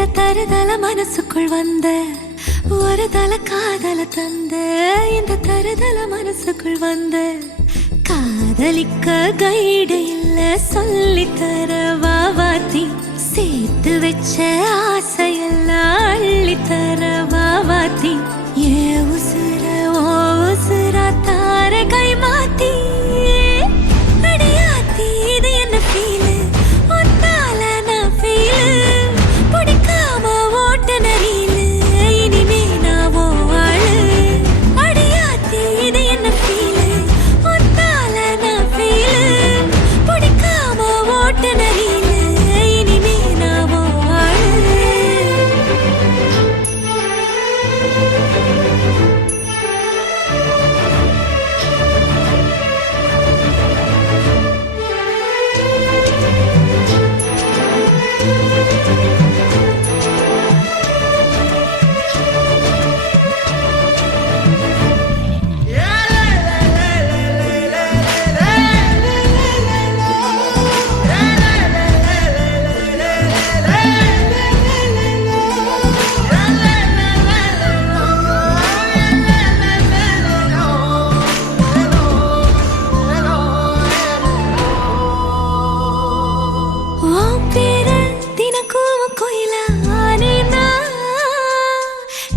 இந்த தருதல மனசுக்குள் வந்த ஒரு தல காதல தந்த இந்த தருதல மனசுக்குள் வந்த காதலிக்க கைடு இல்ல சொல்லி தர வாவாத்தி சேர்த்து வச்ச ஆசையெல்லாம் அள்ளி தர வாவாத்தி ஏ உசுர ஓ உசுரா தார கை மாத்தி அடியாத்தி இது என்ன ஃபீலு ஒன்னால நான் ஃபீலு பிடிக்காம ஓட்ட நரீலு இனிமே நான் ஓ ஆளு அடியாத்தி இது என்ன ஃபீலு ஒன்னால நான் ஃபீலு பிடிக்காம ஓட்ட நரீலு இனிமே நான் ஓ ஆளு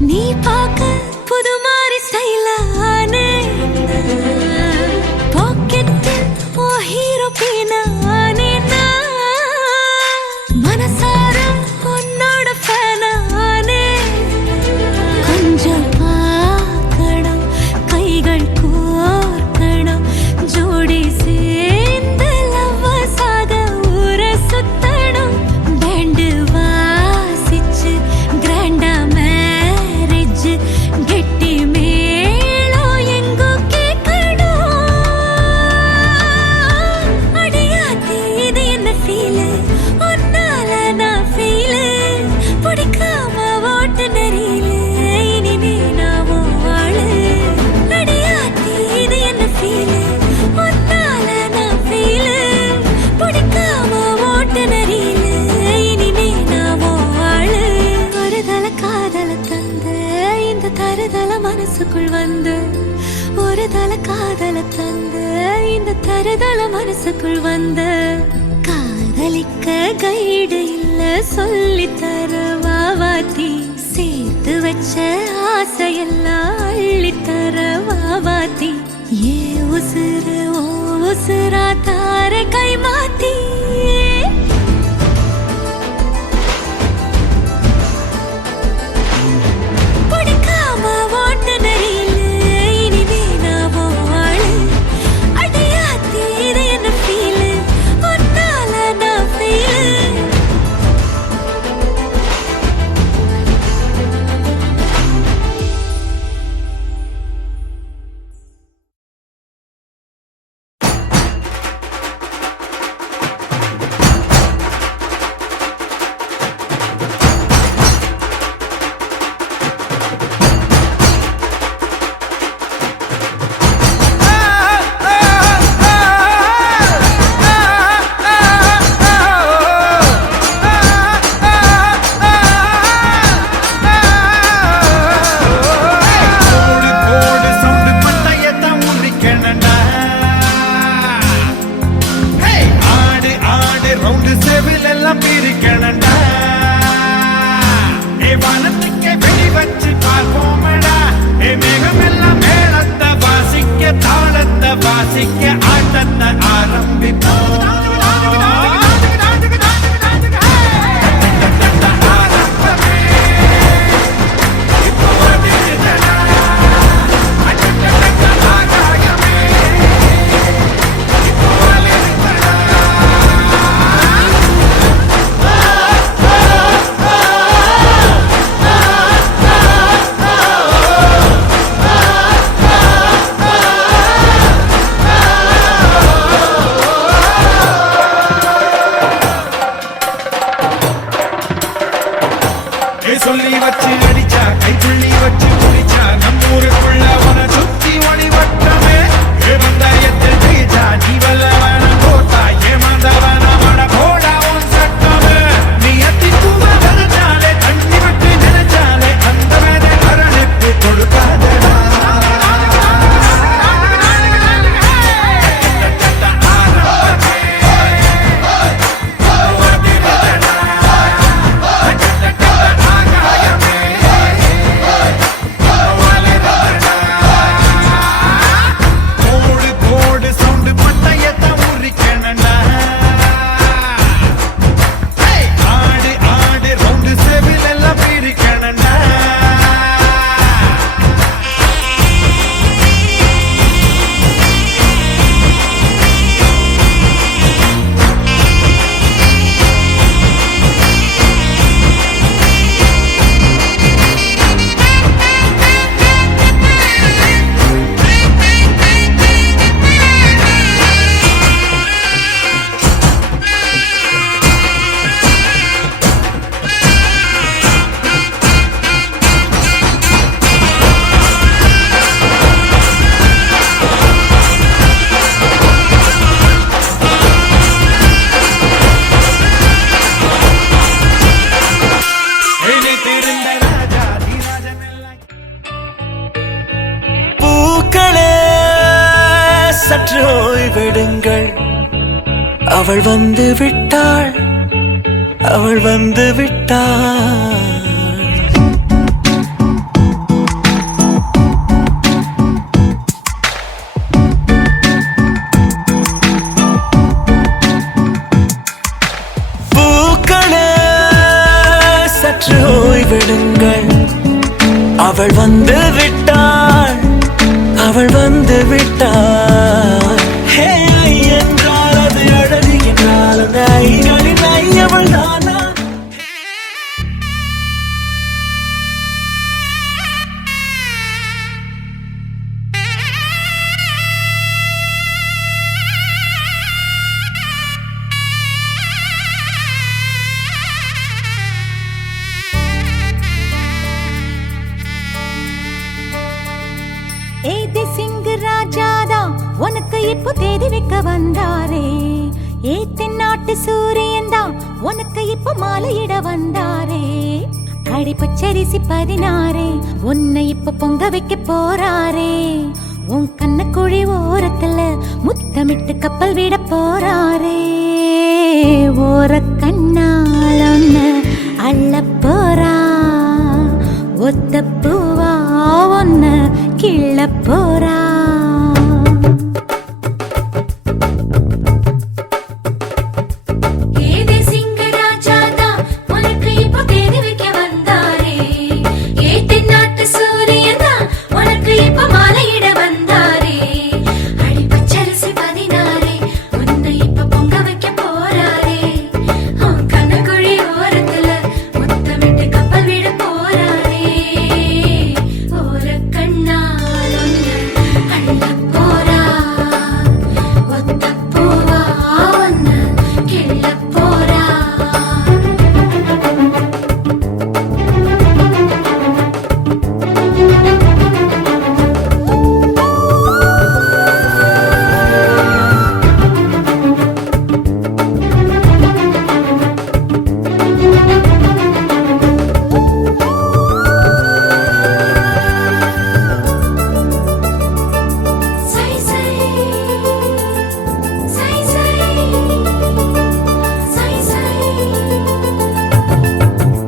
நீ பார்க்க புது மாதிரி ஸ்டைலானே பாக்கெட்டில் ஓ ஹீரோ பீனானே மனசார உன்னோட ஃபேனானே கொஞ்சம் பார்க்கணும் கைகள் கோர்க்கணும் ஜோடி சேர்ந்து லவ்வர்ஸாக ஊரை சுத்தணும் பேண்டு வாசிச்சு கிராண்டா கெட்டி மேளம் எங்கோ கேட்கணும் அடியாத்தி இது என்ன ஃபீலு ஒன்னால நான் ஃபீலு பிடிக்காம ஓட்டு நெறியில இனிமே நான் ஓ ஆளு அடியாத்தி இது என்ன ஃபீலு ஒன்னால நான் ஃபீலு பிடிக்காம ஓட்டு நெறியில இனிமே நான் ஓ ஆளு ஒரு தல காதல தந்த இந்த தருதல மனசுக்குள் வந்து ஒரு தல காதல தந்த இந்த தருதல மனசுக்குள் வந்து காதலிக்க கைடு இல்ல சொல்லி தர வாவாத்தி சேர்த்து வச்ச ஆசையெல்லாம் அள்ளி தர வாவாத்தி ஏ உசுறு ஓ உசுரா தார கை மாத்தி வாசிக்க ஆட்டத்தை ஆரம்பிப்போம் சொல்லி வச்சு அடிச்சா கைப்புள்ளி வச்சு குளிச்சா நம்மூருக்குள்ள உன சுத்தி ஒளி வட்டமே வந்தாயத்தில் ஜெயிச்சா நீ வல்லவன போட்டா ஏமாந்தவன மட போடா உன் சட்டமே நீ அத்தி பூவ கதச்சாலே அவள் வந்து விட்டாள், அவள் வந்து விட்டாள். பூக்களே சற்று ஓய்விடுங்கள், அவள் வந்து விட்டாள், அவள் வந்து விட்டாள். ஹே ஐ என்றால் அது அழகு என்றால் அந்த ஐகளின் ஐ அவள் தானா? ராஜாதா உனக்கு இப்போ தேதி வைக்க வந்தாரே, ஏ தென்னாட்டு சூரியன் தான் உனக்கு இப்போ மாலையிட வந்தாரே. அடி பச்சரிசி 16 உன்னை இப்ப பொங்க வைக்க போறாரே. உன் கண்ணக்குழி ஓரத்துல முத்தமிட்டு கப்பல் விட போறாரே. ஓர கண்ணால் ஒன்னு அள்ள போறா, ஒத்த பூவா ஒன்னு கிள்ள போறா.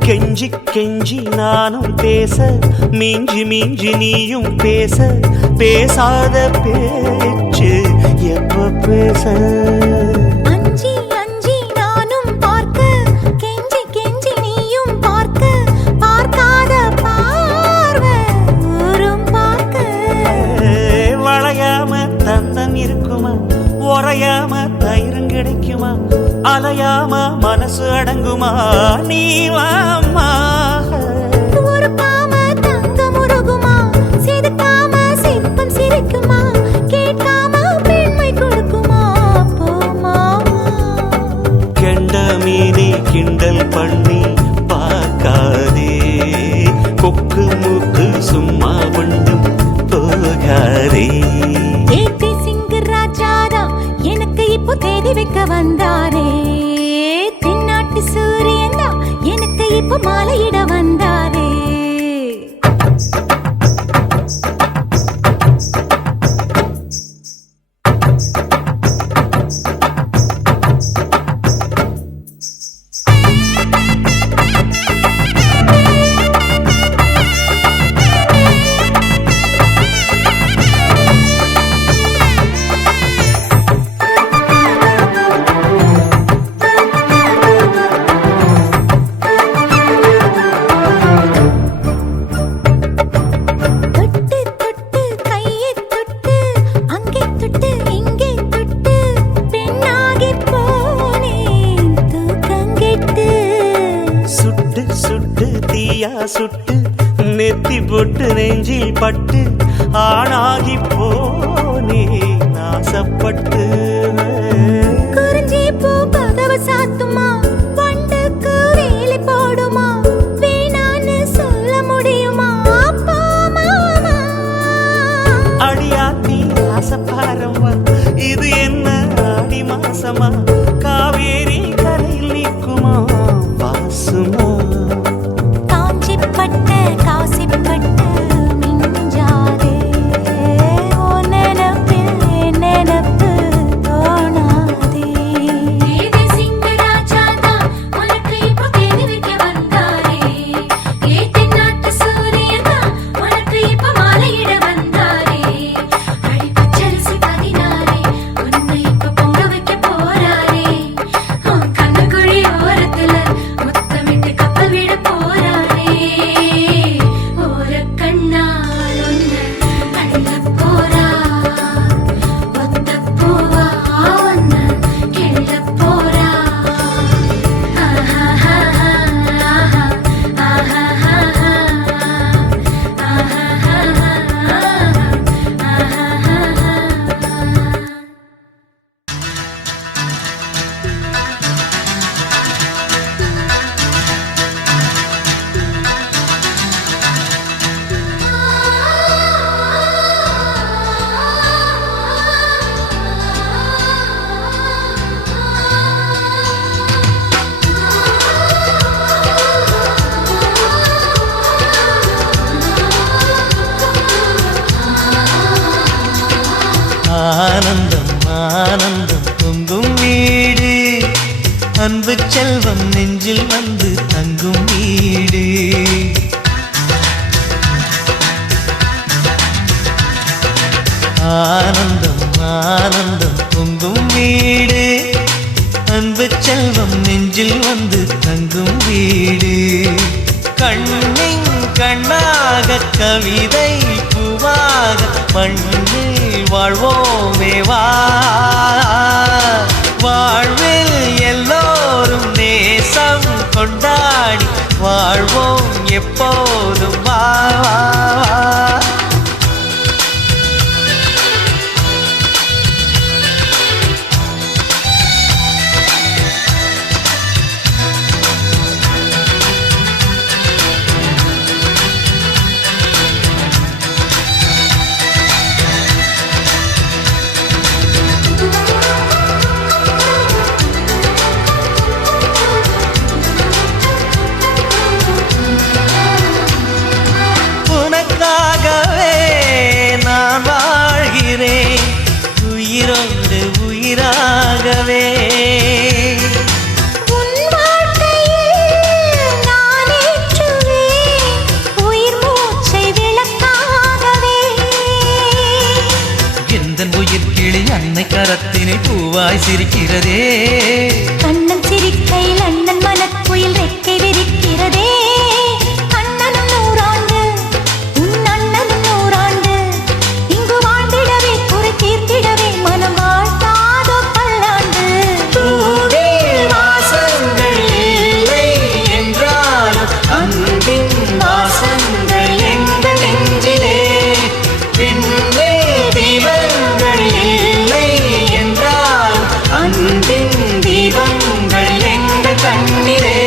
கெஞ்சி கெஞ்சி நானும் பேச, மிஞ்சி மிஞ்சி நீயும் பேச, பேசாத பேச்சு எப்ப பேச? அஞ்சி அஞ்சி நானும் பார்க்க, கெஞ்சி கெஞ்சி நீயும் பார்க்க, பார்க்காத பார்வை ஊரும் பார்க்க. வளையாம தந்தம் இருக்குமா, உறையாம தயிரும் கிடைக்குமா, அலையாம மனசு அடங்குமா, நீ வாமா. ஒரு காம தங்கம் உருகுமா, செதுக்காம சிற்பம் சிரிக்குமா, கேட்காம பெண்மை கொடுக்குமா, போமா. கெண்ட மீனி கிண்டல் பண்ணி பார்க்காதே, கொக்கு மூக்கு சும்மா ஒன்றும் போகாதே. ஏத்தி சிங்கு ராஜாதா எனக்கு இப்போ தேதி வைக்க வந்தாரே, தென்னாட்டு சூரியன் தான் எனக்கு இப்போ மாலையிட வந்தாரே. சுட்டு நெத்தி போட்டு நெஞ்சில் பட்டு ஆணாகி போனே நாசப்பட்டு. குறிஞ்சி பூ கதவு சாத்துமா, வண்டுக்கு வேலை போடுமா, வேணான்னு சொல்ல முடியுமா, போமாமா. அடியாத்தி ஆசப்பாரம்மா, இது என்ன ஆடி மாசமா, காவேரி கரையில் நிற்குமா வாசுமா. காசிப்பட்டு மிஞ்சாதே, ஓ நினப்பில் நினப்பு செல்வம் நெஞ்சில் வந்து தங்கும் வீடு. ஆனந்தம் ஆனந்தம் பொங்கும் வீடு. அன்பு செல்வம் நெஞ்சில் வந்து தங்கும் வீடு. கண்ணின் கண்ணாக கவிதை பூவாக மண்ணில் வாழ்வோமே வா. வாழ்வில் எல்லோரும் நேசம் கொண்டாடி வாழ்வோம் எப்போதும் வா. உயிரோடு உயிராகவே உன் வாழ்க்கையில் நான் ஏற்றுவேன் உயிர் மூச்சை விளக்காகவே. எந்தன் உயிர் கிளி அன்னை கரத்தினை பூவாய் சிரிக்கிறதே. கண்ணன் சிரிக்கையில் அண்ணன் மனக்குயில் ரெக்கை விரிக்கிறதே. அண்ணனும் நூறாண்டு உன் அண்ணனும் நூறாண்டு இங்கு வாழ்ந்திடவே குறை தீர்த்திடவே மனம் வாழ்த்தாதோ பல்லாண்டு. பூவில் வாசங்கள் இல்லை என்றாலும் அன்பின் வாசங்கள் எங்கள் நெஞ்சிலே. விண்ணில் தீபங்கள் இல்லை என்றாலும் அன்பின் தீபங்கள் எங்கள் கண்ணிலே.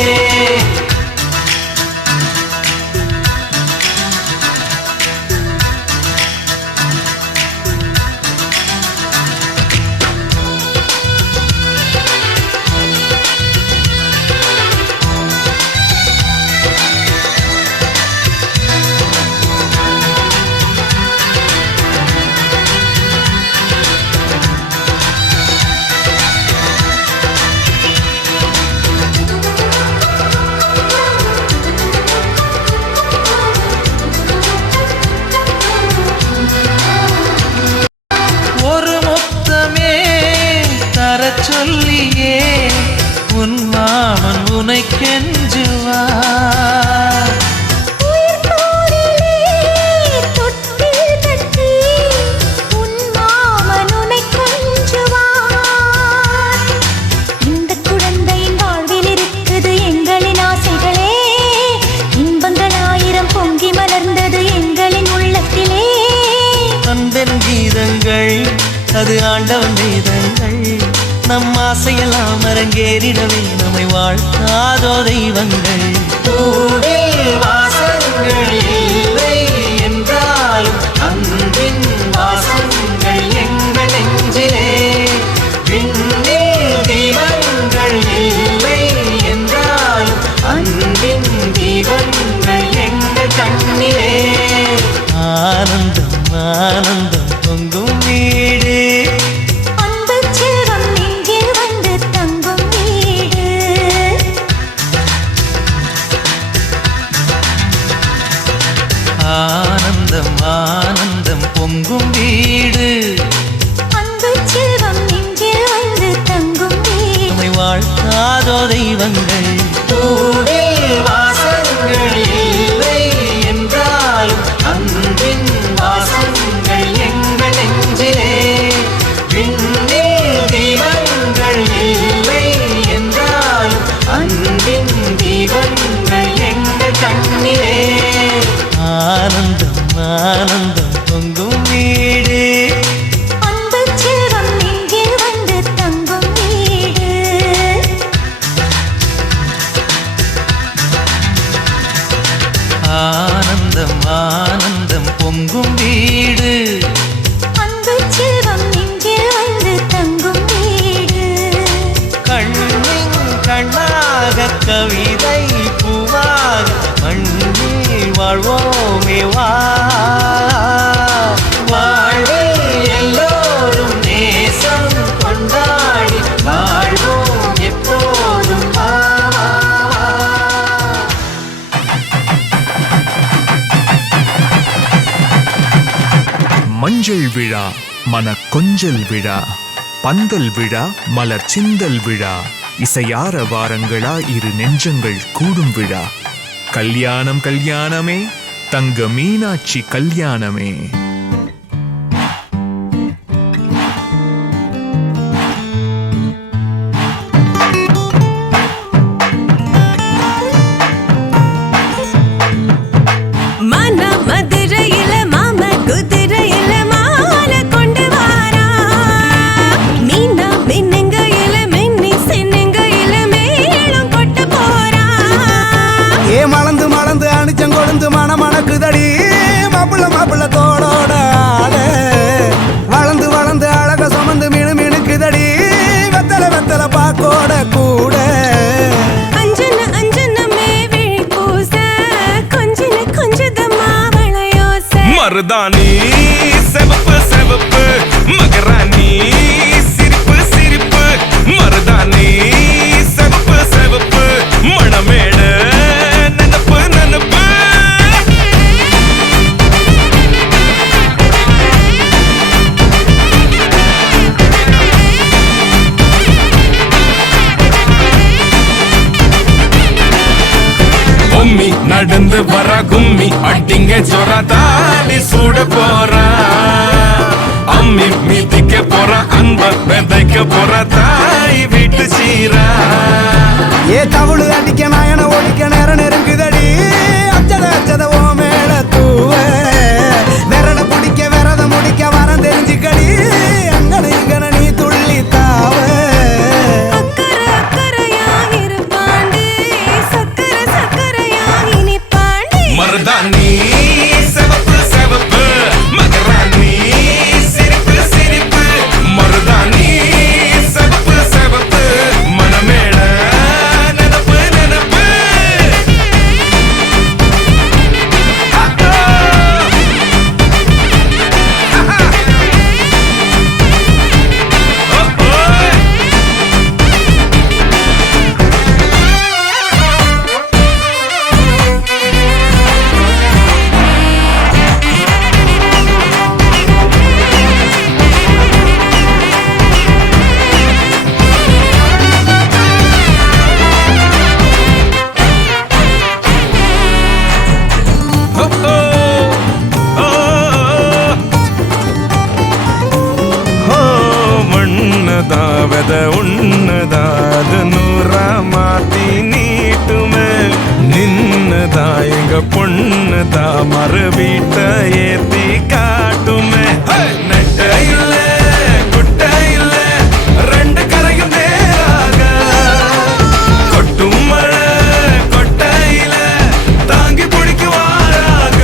சொல்லியே உன் மாமன் உனை கெஞ்சுவார். உயிர் போரிலே தொட்டில் கட்டி உன் மாமன் உன்னை கொஞ்சுவார். இந்த குழந்தையின் வாழ்வில் இருக்குது எங்களின் ஆசைகளே. இன்பங்கள் ஆயிரம் பொங்கி மலர்ந்தது எங்களின் உள்ளத்திலே. அன்பென் கீதங்கள் அது ஆண்டவன் வேதங்கள். நம் ஆசையெல்லாம் அரங்கேறிடவே நம்மை வாழ்த்தாதோ தெய்வங்கள். பூவில் வாசங்கள் இல்லை என்றாலும் அன்பின் வாசங்கள் எங்கள் நெஞ்சிலே. விண்ணில் தீபங்கள் இல்லை என்றாலும் அன்பின் தீபங்கள் எங்கள் கண்ணிலே. ஆனந்தம் ஆனந்தம் பொங்கும் வீடு. அன்பு செல்வம் நெஞ்சில் வந்து தங்கும் வீடு. ஆனந்தம் ஆனந்தம் பொங்கும் வீடு. அன்பு செல்வம் நெஞ்சில் வந்து தங்கும் வீடு. நம்மை வாழ்த்தாதோ தெய்வங்கள். பூவில் வாசங்கள் இல்லை என்றாலும் அன்பின் வாசங்கள் எங்கள் நெஞ்சிலே. விண்ணில் தீபங்கள் இல்லை என்றாலும் அன்பின் தீபங்கள் எங்கள் கண்ணிலே. ஆனந்தம் ஆனந்தம் பொங்கும் வீடு. அன்பு செல்வம் நெஞ்சில் வந்து தங்கும் வீடு. ஆனந்தம் ஆனந்தம் பொங்கும் வீடு. அன்பு செல்வம் நெஞ்சில் வந்து தங்கும் வீடு. கண்ணின் கண்ணாக கவிதை பூவாக மண்ணில் வாழ்வோமே வா. வாழ்வில் எல்லோரும் நேசம் கொண்டாடி வாழ்வோம் எப்போதும் வா. மஞ்சள் விழா மன கொஞ்சல் விழா பந்தல் விழா மலர் சிந்தல் விழா இசையார வாரங்களா இரு நெஞ்சங்கள் கூடும் விழா கல்யாணம் கல்யாணமே தங்க மீனாட்சி கல்யாணமே. மணக்குதடி மாப்பிள்ள மாப்பிள்ள தோளோட ஆட வளர்ந்து வளர்ந்து அழக சுமந்து மினு மினுக்குதடி வெத்தல வெத்தல பாக்கோட கூட அஞ்சன அஞ்சனமே விழி பூச கொஞ்சன கொஞ்சதமா வளையோச மருதாணி செவப்பு செவப்பு மகராணி சிரிப்பு சிரிப்பு மருதாணி செவப்பு செவப்பு மணமேடு நனப்பு நனப்பு நடந்து வர கும்மி அட்டிங்க சொர தாடி சூட போறா அம்மி மீதிக்க போற அன்ப விதைக்க போற தாய் வீட்டு சீரா ஏ தவுளு அடிக்க நாயன ஒடிக்க நேரம் நெருங்குதடி அச்சத அச்சத ஓ மேல தூவ விரட பிடிக்க விரத முடிக்க வரம் தெரிஞ்சுக்கடி அங்கன இங்கன நீ துள்ளி தாவ மருதாணி செவப்பு செவப்பு மகராணி சிரிப்பு சிரிப்பு மருதாணி செவப்பு செவப்பு மணமேட நனப்பு நனப்பு மண்ணதாவத உன்னதாது நூறா மாத்தி நீட்டுமே நின்னதா எங்க பொண்ணுதா மறு வீட்ட ஏத்தி காட்டுமே நெட்ட இல்ல குட்ட இல்ல ரெண்டு கரையும் நேராக கொட்டும் மழை கொட்டையில தாங்கி பிடிக்குவாராக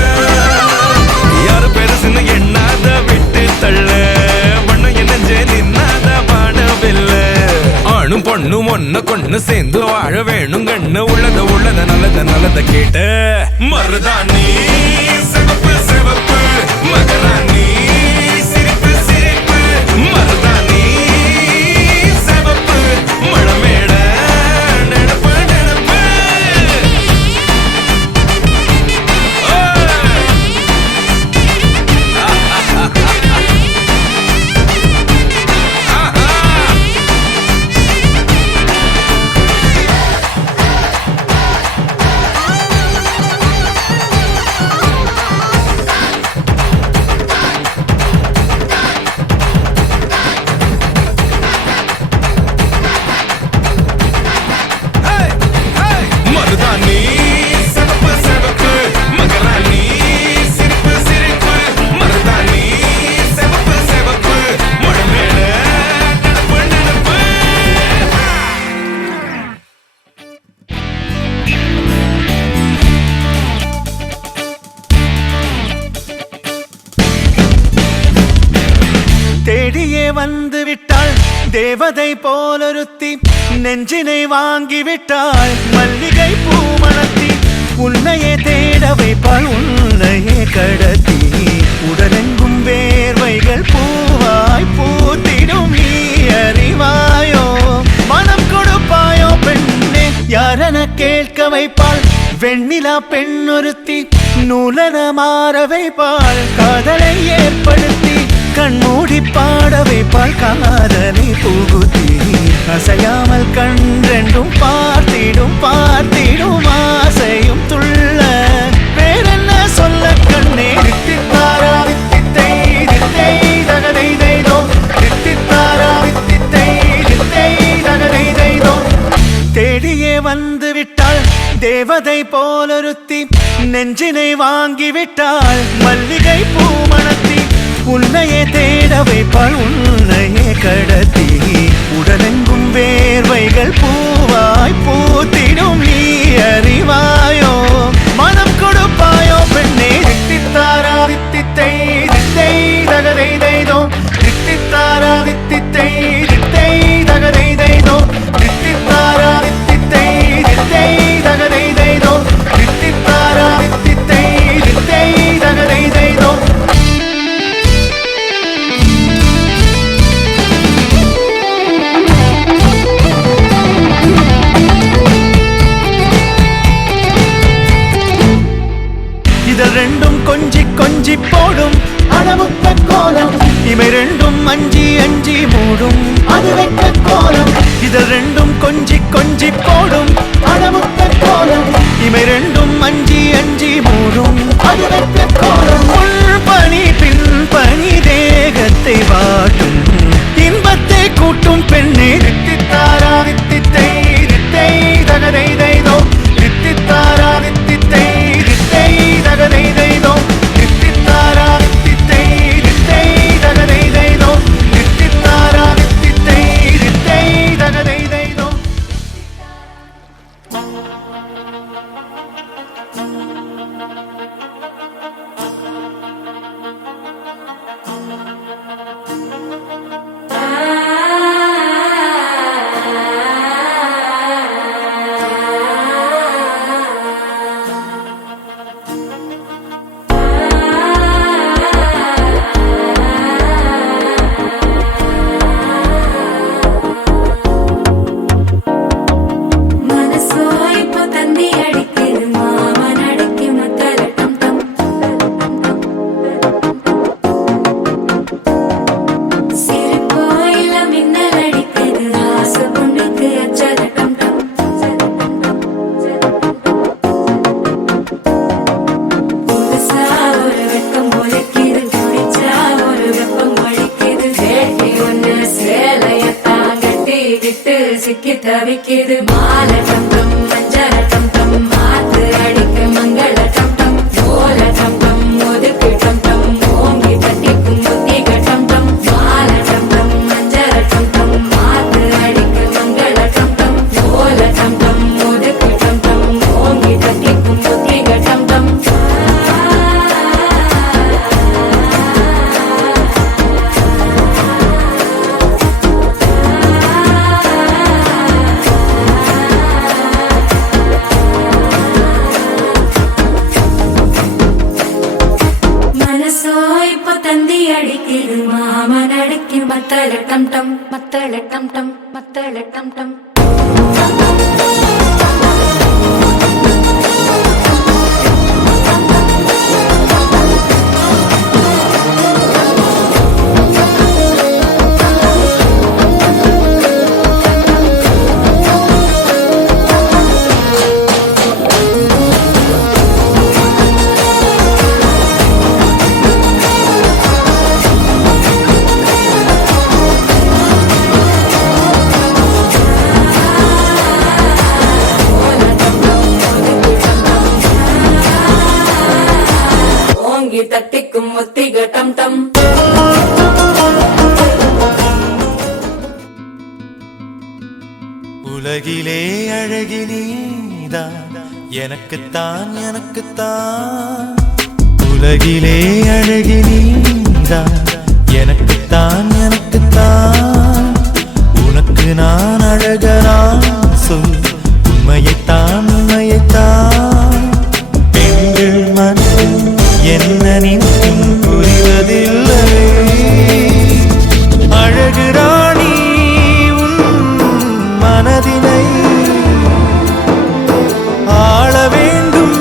யாரு பெருசுன்னு எண்ணாத விட்டு தள்ள ஆணும் பொண்ணும் ஒன்ன கொண்டு சேர்ந்து வாழ வேணும் கண்ணு உள்ளத உள்ளத நல்லத நல்லத கேட்ட மருதாணி சிவப்பு சிவப்பு மகராணி சிரிப்பு சிரிப்பு மருதாணி சிவப்பு மணமேட நெனப்பு நெனப்பு மருதாணி சிவப்பு சிவப்பு மகராணி சிரிப்பு சிரிப்பு மருதாணி சிவப்பு சிவப்பு மணமேட நனப்பு நனப்பு தேடியே வந்து விட்டாள் தேவதை போலொருத்தி நெஞ்சினை வாங்கி விட்டாள் மல்லிகை பூ மணத்தி உன்னையே தேட வைப்பாள் உன்னையே கடத்தி உடலெங்கும் வேர்வைகள் பூவாய் பூத்திடும் நீ அறிவாயோ மனம் கொடுப்பாயோ பெண்ணே யாரென கேட்க வைப்பாள் வெண்ணிலா பெண்ணொருத்தி நூலன மாறவை பால் காதலை ஏற்படுத்தி கண்மூடி பாடவை பால் காதலை புகுத்தி அசையாமல் கண்டென்றும் பார்த்திடும் பார்த்திடும் ஆசையும் துள்ள வேறென்ன சொல்ல கண்ணே தித்தித்தாரா தித்தித்தை தித்தை தகதை தைதோ தித்தித்தாரா தித்தித்தை தித்தை தகதை தைதோ தேடியே வந்து விட்டாள் தேவதை போலொருத்தி நெஞ்சினை வாங்கி விட்டாள் மல்லிகை பூமணத்தி உன்னையே தேட வைப்பாள் உன்னையே கடத்தி உடலெங்கும் வேர்வைகள் பூவாய் பூத்திடும் நீ அறிவாயோ மனம் கொடுப்பாயோ பெண்ணே தித்தித்தாரா தித்தித்தை தித்தை தகதை தைதோ தித்தித்தாரா தித்தித்தை தித்தை தகதை தைதோ தித்தித்தாரா தித்தித்தை தித்தை தகதை தைதோ தித்தித்தாரா தித்தித்தை தித்தை தகதை தைதோ இதழ் ரெண்டும் கொஞ்சி கொஞ்சி போடும் அடமுத்த கோலம் இவை ரெண்டும் அஞ்சி அஞ்சி மூடும் அது வெட்ட கோலம் இதழ் ரெண்டும் கொஞ்சி கொஞ்சி போடும் அடமுத்த கோலம் இவை ரெண்டும் அஞ்சி அஞ்சி மூடும் அது வெட்ட கோலம் முன் பனி பின் பனி தேகத்தை வாட்டும் இன்பத்தை கூட்டும் பெண்ணே தித்தித்தாரா தித்தித்தை தித்தை தகதை தைதோ தித்தித்தாரா தித்தித்தை தித்தை தகதை தைதோ தித்தித்தாரா தித்தித்தை தித்தை தகதை தைதோ தித்தித்தாரா தித்தித்தை தித்தை தகதை தைதோ சிக்கி தவிக்கிது மால டம் டம் மஞ்சள டம் டம் மாத்து அடிக்க மங்கள டம் டம் ஓல டம் டம் ஒதுக்கு டம் டம் ஓங்கி தட்டிக்கும் முத்திக டம் டம் மால டம் டம் மஞ்சள டம் டம் மாத்து அடிக்க மங்கள டம் டம் ஓல டம் டம் ஒதுக்கு டம் டம் ஓங்கி தட்டிக்கும் முத்திக டம் டம் அடிக்கிது மாமன் அடிக்கி மத்தள டம் டம் மத்தள டம் டம் மத்தள டம் டம் தட்டிக்கும் முத்திக டம் டம் உலகிலே அழகி நீதான் எனக்குத்தான் எனக்குத்தான் உலகிலே அழகி நீதான் எனக்குத்தான் எனக்குத்தான் உனக்கு நான் அழகனா சொல் உண்மையைத்தான் உண்மையைத்தான் பெண்கள் மனம் என்ன நினைக்கும் புரிவதில்லை அழகு ராணி உன் மனதினை ஆள வேண்டும்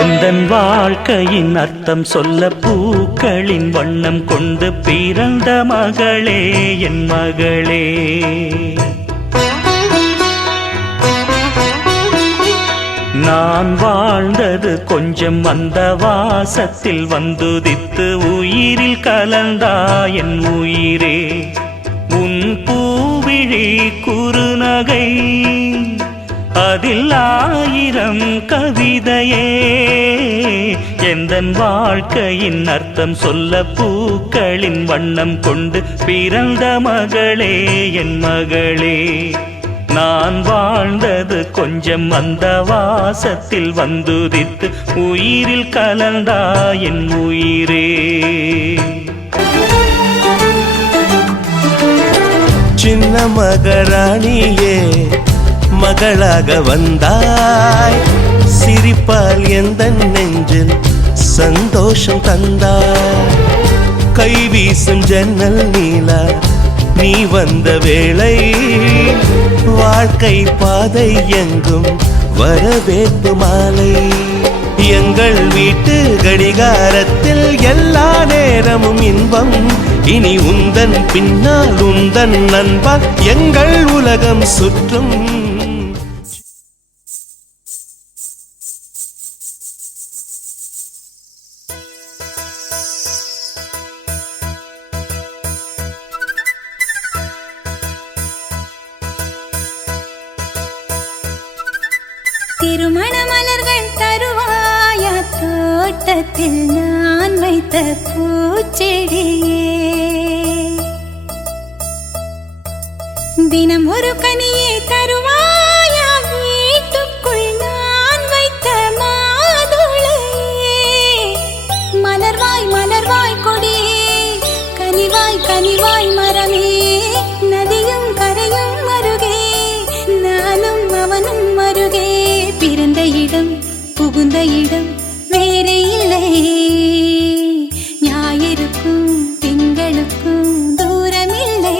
எந்தன் வாழ்க்கையின் அர்த்தம் சொல்ல பூக்களின் வண்ணம் கொண்டு பிறந்த மகளே என் மகளே. நான் வாழ்ந்தது கொஞ்சம் அந்த வாசத்தில் வந்துதித்து உயிரில் கலந்தா என் உயிரே. உன் பூவிழி குறுநகை அதில் 1000 கவிதையே. எந்தன் வாழ்க்கையின் அர்த்தம் சொல்ல பூக்களின் வண்ணம் கொண்டு பிறந்த மகளே என் மகளே. நான் வாழ்ந்தது கொஞ்சம் அந்த வாசத்தில் வந்துதித்து உயிரில் கலந்தா என் உயிரே. சின்ன மகாராணியே மகளாக வந்தாய், சிரிப்பால் எந்தன் நெஞ்சில் சந்தோஷம் தந்தாய். கைவீசும் ஜன்னல் நீலா நீ வந்த வேளை, வாழ்க்கை பாதை எங்கும் வரவேற்பு மாலை. எங்கள் வீட்டு கடிகாரத்தில் எல்லா நேரமும் இன்பம், இனி உந்தன் பின்னால் உந்தன் நண்பால் எங்கள் உலகம் சுற்றும். திருமண மலர்கள் தருவாயா தோட்டத்தில் நான் வைத்த பூச்செடியே. தினம் ஒரு கனியை தருவாயா வீட்டுக்குள் நான் வைத்த மாதுளையே. மலர்வாய் மலர்வாய் கொடியே, கனிவாய் கனிவாய் மரமே. நதியும் கரையும் அருகே, நானும் அவனும் அருகே. பிறந்த இடம் புகுந்த இடம் வேறே இல்லை, ஞாயிறுக்கும் திங்களுக்கும் தூரமில்லை.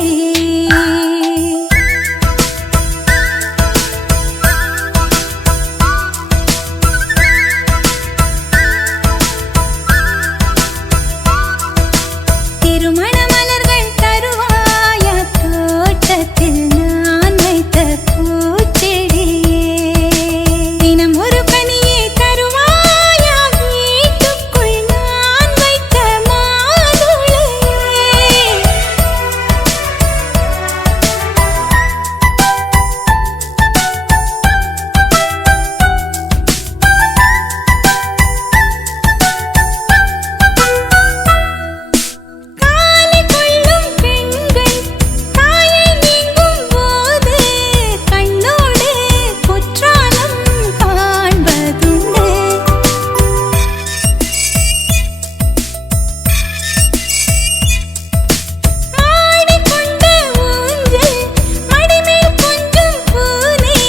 திருமண மலர்கள் தருவாயா தோட்டத்தில் நான் வைத்த பூச்செடியே. தினம் ஒரு கனியை தருவாயா வீட்டுக்குள் நான் வைத்த மாதுளையே. காலை கொள்ளும் பெண்கள் தாயை நீங்கும் போது கண்ணோடு குற்றாலம் காண்பதுண்டு. ஆடிக்கொண்ட ஊஞ்சல் மடிமேல் கொஞ்சம் பூனை,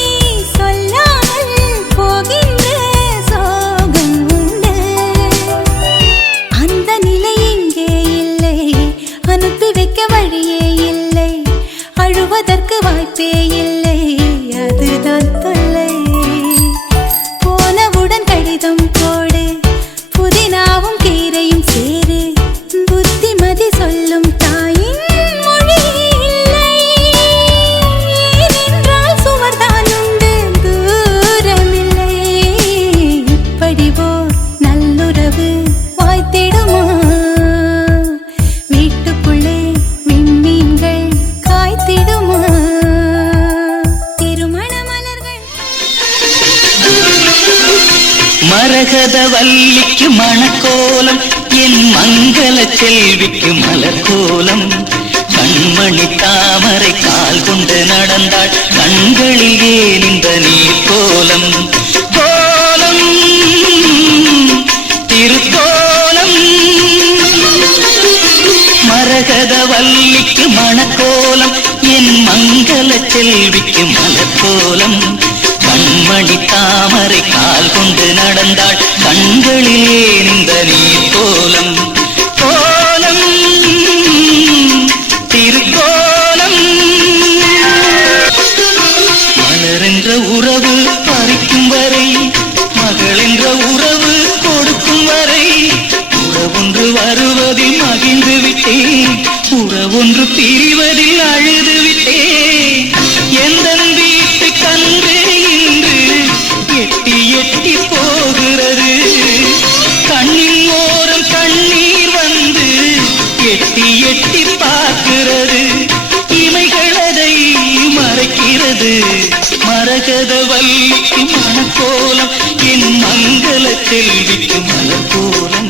சொல்லாமல் போகின்ற சோகம் உண்டு. அந்த நிலை இங்கே இல்லை, அனுப்பி வைக்க வழியே இல்லை, அழுவதற்கு வாய்ப்பே இல்லை, அதுதான் தொல்லை. போனவுடன் கடிதம் போடு, புதினாவும் கீரையும் சேரு, புத்திமதி சொல்லும் தாயின் மொழி இல்லை. ஏனென்றால் சுவர்தான் உண்டு, தூரமில்லை. இப்படி ஓர் நல்லுறவு வாய்த்திடுமா? வீட்டுக்குள்ளே விண்மீன்கள் காய்த்திடுமா? திருமண மலர்கள் மரகத வல்லிக்கு மணக்கோலம், என் மங்கள செல்விக்கு மலர்கோலம். கண்மணி தாமரை கால் கொண்டு நடந்தாள், கண்களில் ஏன் இந்த நீர் கோலம். கோலம் திருக்கோலம். மரகத வல்லிக்கு மணக்கோலம், என் மங்கள செல்விக்கு மலர்கோலம். கண்மணி தாமரை கால் கொண்டு நடந்தாள், கண்களில் ஏன் இந்த நீர் கோலம். கோலம் திருக்கோலம். மலர் என்ற உறவு பறிக்கும் வரை, மகள் என்ற உறவு சிரிக்குது மரகத வல்லிக்கு மணக்கோலம் என் மங்கள செல்விக்கு மலர்கோலம்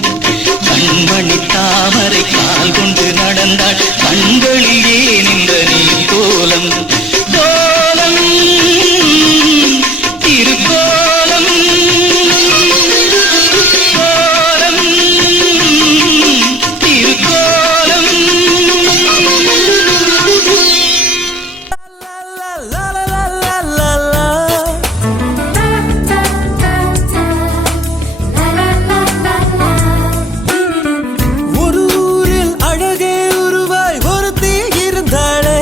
கண்மணி தாமரை கால் கொண்டு நடந்தாள் கண்களில் ஏன் இந்த நீர் கோலம் கோலம் திருக்கோலம் கோலம் திருக்கோலம் ஒரு ஊரில் அழகே உருவாய் ஒருத்தி இருந்தாளே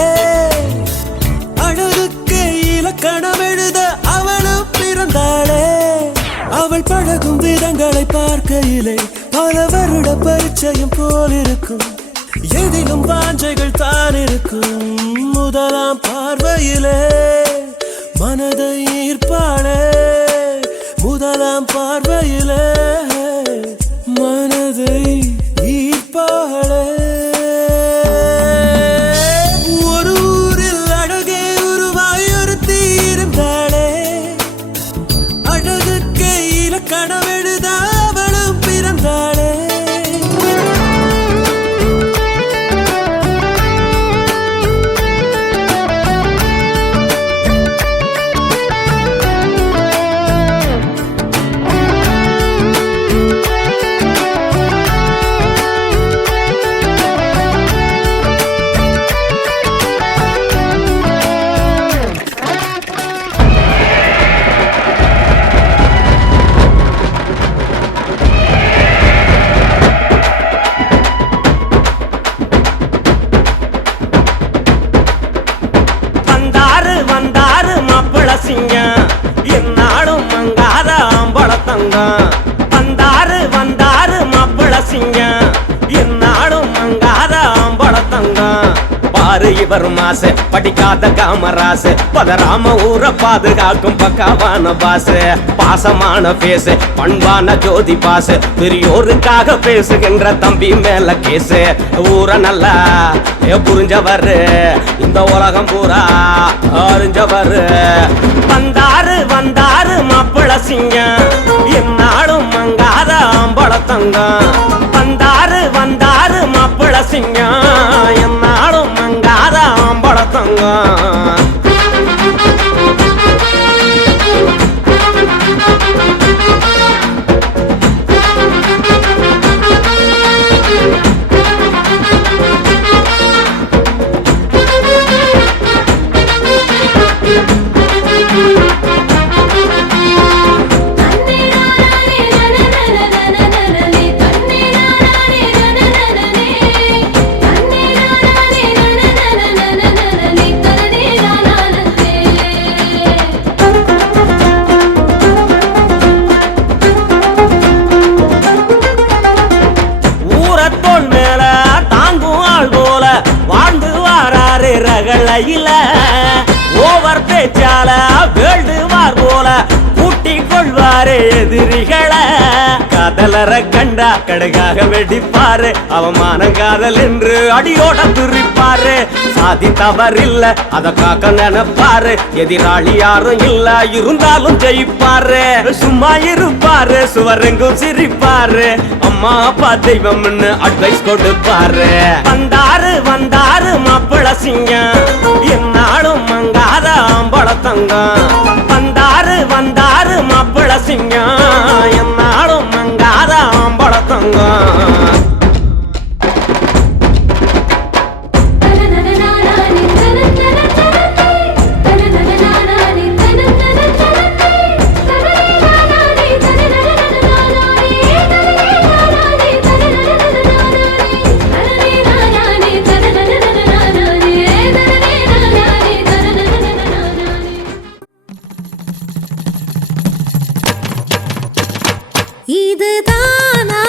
அழகுக்கு இலக்கணம் எழுத அவளும் பிறந்தாளே அவள் பழகும் விதங்களை பார்க்கையிலே பல வருட பரிச்சயம் போல் இருக்கும் எதிலும் வாஞ்சைகள் தான் இருக்கும் முதலாம் பார்வையிலே மனதை ஈர்ப்பாளே முதலாம் பார்வையிலே மனதை ஈர்ப்பாளே ஒரு ஊரில் அழகே உருவாய் ஒருத்தி இருந்தாளே அழகுக்கு இலக்கணம் எழுத அவளும் பிறந்தாளே வந்தாரு மாப்பிள சிங்கம் என்னாலும் மங்காத ஆம்பள தங்கம் வந்தாரு மாப்பிள சிங்கம் என்னாலும் மங்காத ஆம்பள தங்கம் பாரு இவர் மாசு படிக்காத காமராசு பதராம ஊரை பாதுகாக்கும் பக்காவான பாசு பாசமான பேசு பண்பான ஜோதி பாசு பெரியோருக்காக பேசுகின்ற தம்பி மேல கேசு ஊரை நல்லா புரிஞ்சவரு இந்த உலகம் பூரா அறிஞ்சவரு வந்தாரு மாப்பிள சிங்கம் என்னாலும் மங்காத ஆம்பள தங்கம் வந்தாரு மாப்பிள சிங்கம் என்னாலும் மங்காத ஆம்பள தங்கம் ரகளையில ஓவர் பேச்சால வேள்டுவார் போல கூட்டிக் கொள்வாரு எதிரிகளை காதலர கண்டா கடுகாக வெடிப்பாரு அவமான காதல் என்று அடியோட துரிப்பாரு சாதி தவறில்ல அத காக்க நினைப்பாரு எதிராளி யாரும் இல்ல இருந்தாலும் ஜெயிப்பாரு சும்மா இருப்பாரு சுவரெங்கும் சிரிப்பாரு அம்மா அப்பா தெய்வம்னு அட்வைஸ் கொடுப்பாரு வந்தாரு மாப்பிள சிங்கம் என்னாலும் மங்காத ஆம்பள தங்கம் வந்தாரு மாப்பிள சிங்கம் என்னாலும் மங்காத ஆம்பள தங்கம் இதுதானா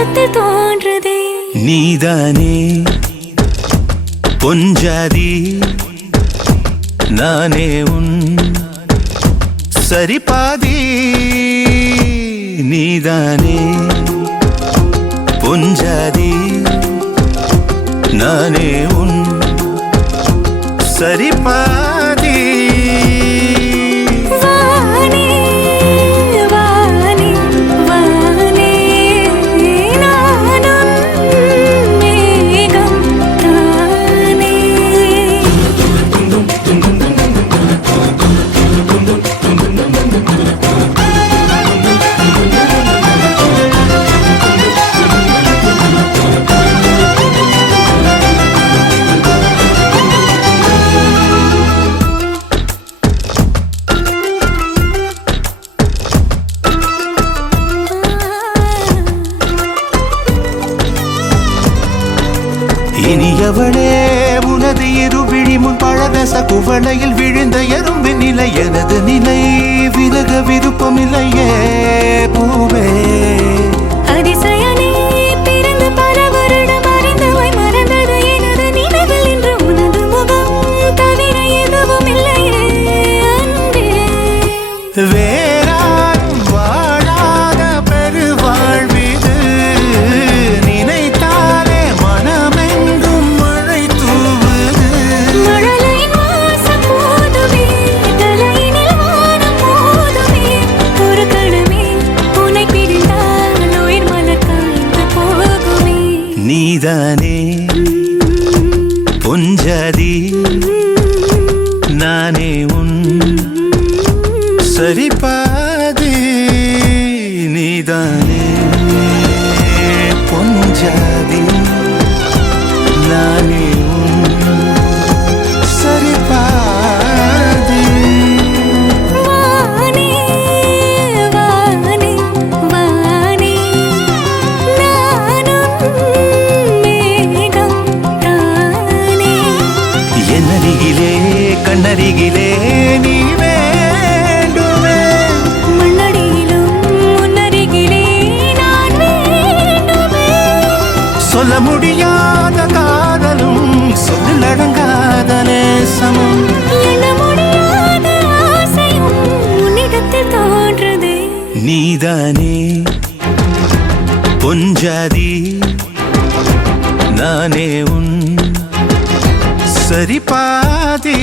உன்னிடத்தில் தோன்றுதே. நீதானே பொஞ்சாதி நானே உன் சரிபாதி. நீதானே பொஞ்சாதி நானே உன் சரிபாதி. வானே வானே வானே நானும் மேகம் தானே. இனியவளே உனது இருவிழி முன் பழதச குவளையில் விழுந்த எறும்பின் நிலை எனது நிலை விலக விருப்பமில்லையே பூவே. அதிசயனே பிறந்து பல வருடம் அறிந்தவை மறந்தது எனது நினைவில் இன்று உனது முகம் தவிர எதுவும் இல்லையே அன்பே. வேறாரும் வாழாத பெருவாழ்விது நினைத்தாலே மனமெங்கும் மழை தூவுது. மழலையின் வாசம் போதுமே தலையினில் வானம் போதுமே. ஒரு கணமே உன்னை பிரிந்தால் உயிர் மலர் காய்ந்து போகுமே. நீதானே பொஞ்சாதி நானே உன் சரிபாதி. நீதானே பொஞ்சாதி நானே உன் சரிபாதி. வானே வானே வானே நானும் மேகம் தானே. என்னருகிலே கண்ணருகிலே நீ வேண்டுமே. மண்ணடியிலும் முன்னருகிலே நான் வேண்டுமே. சொல்ல முடியாத காதலும் சொல்லடங்காத நேசமும். எண்ண முடியாத ஆசையும் உன்னிடத்தில் தோன்றுதே. நீதானே பொஞ்சாதி நானே உன் சரிபாதி.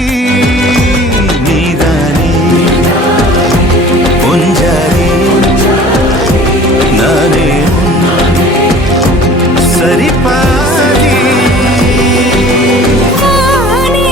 நீதானே பொஞ்சாதி நானே உன் சரிபாதி. வானே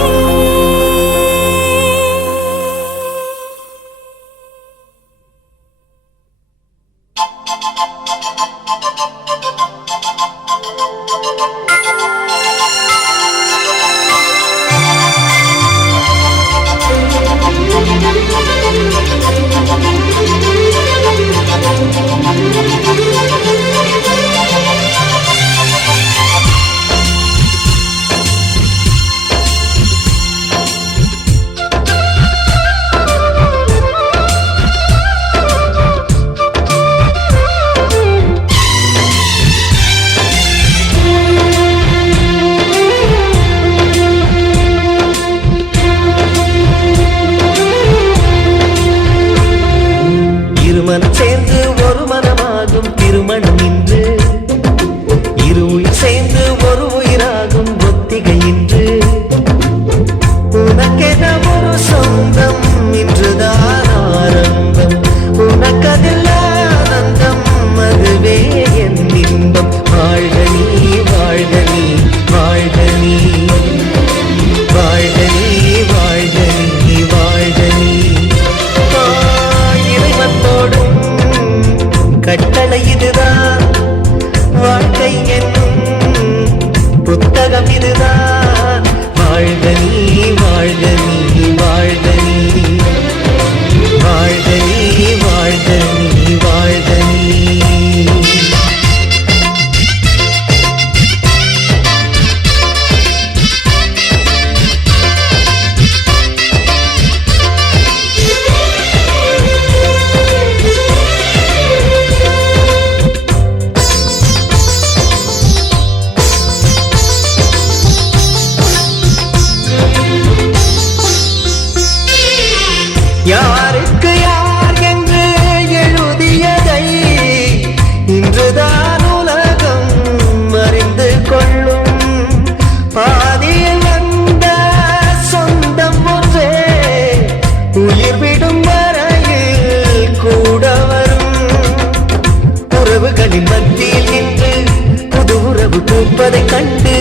உறவு பூப்பதை கண்டு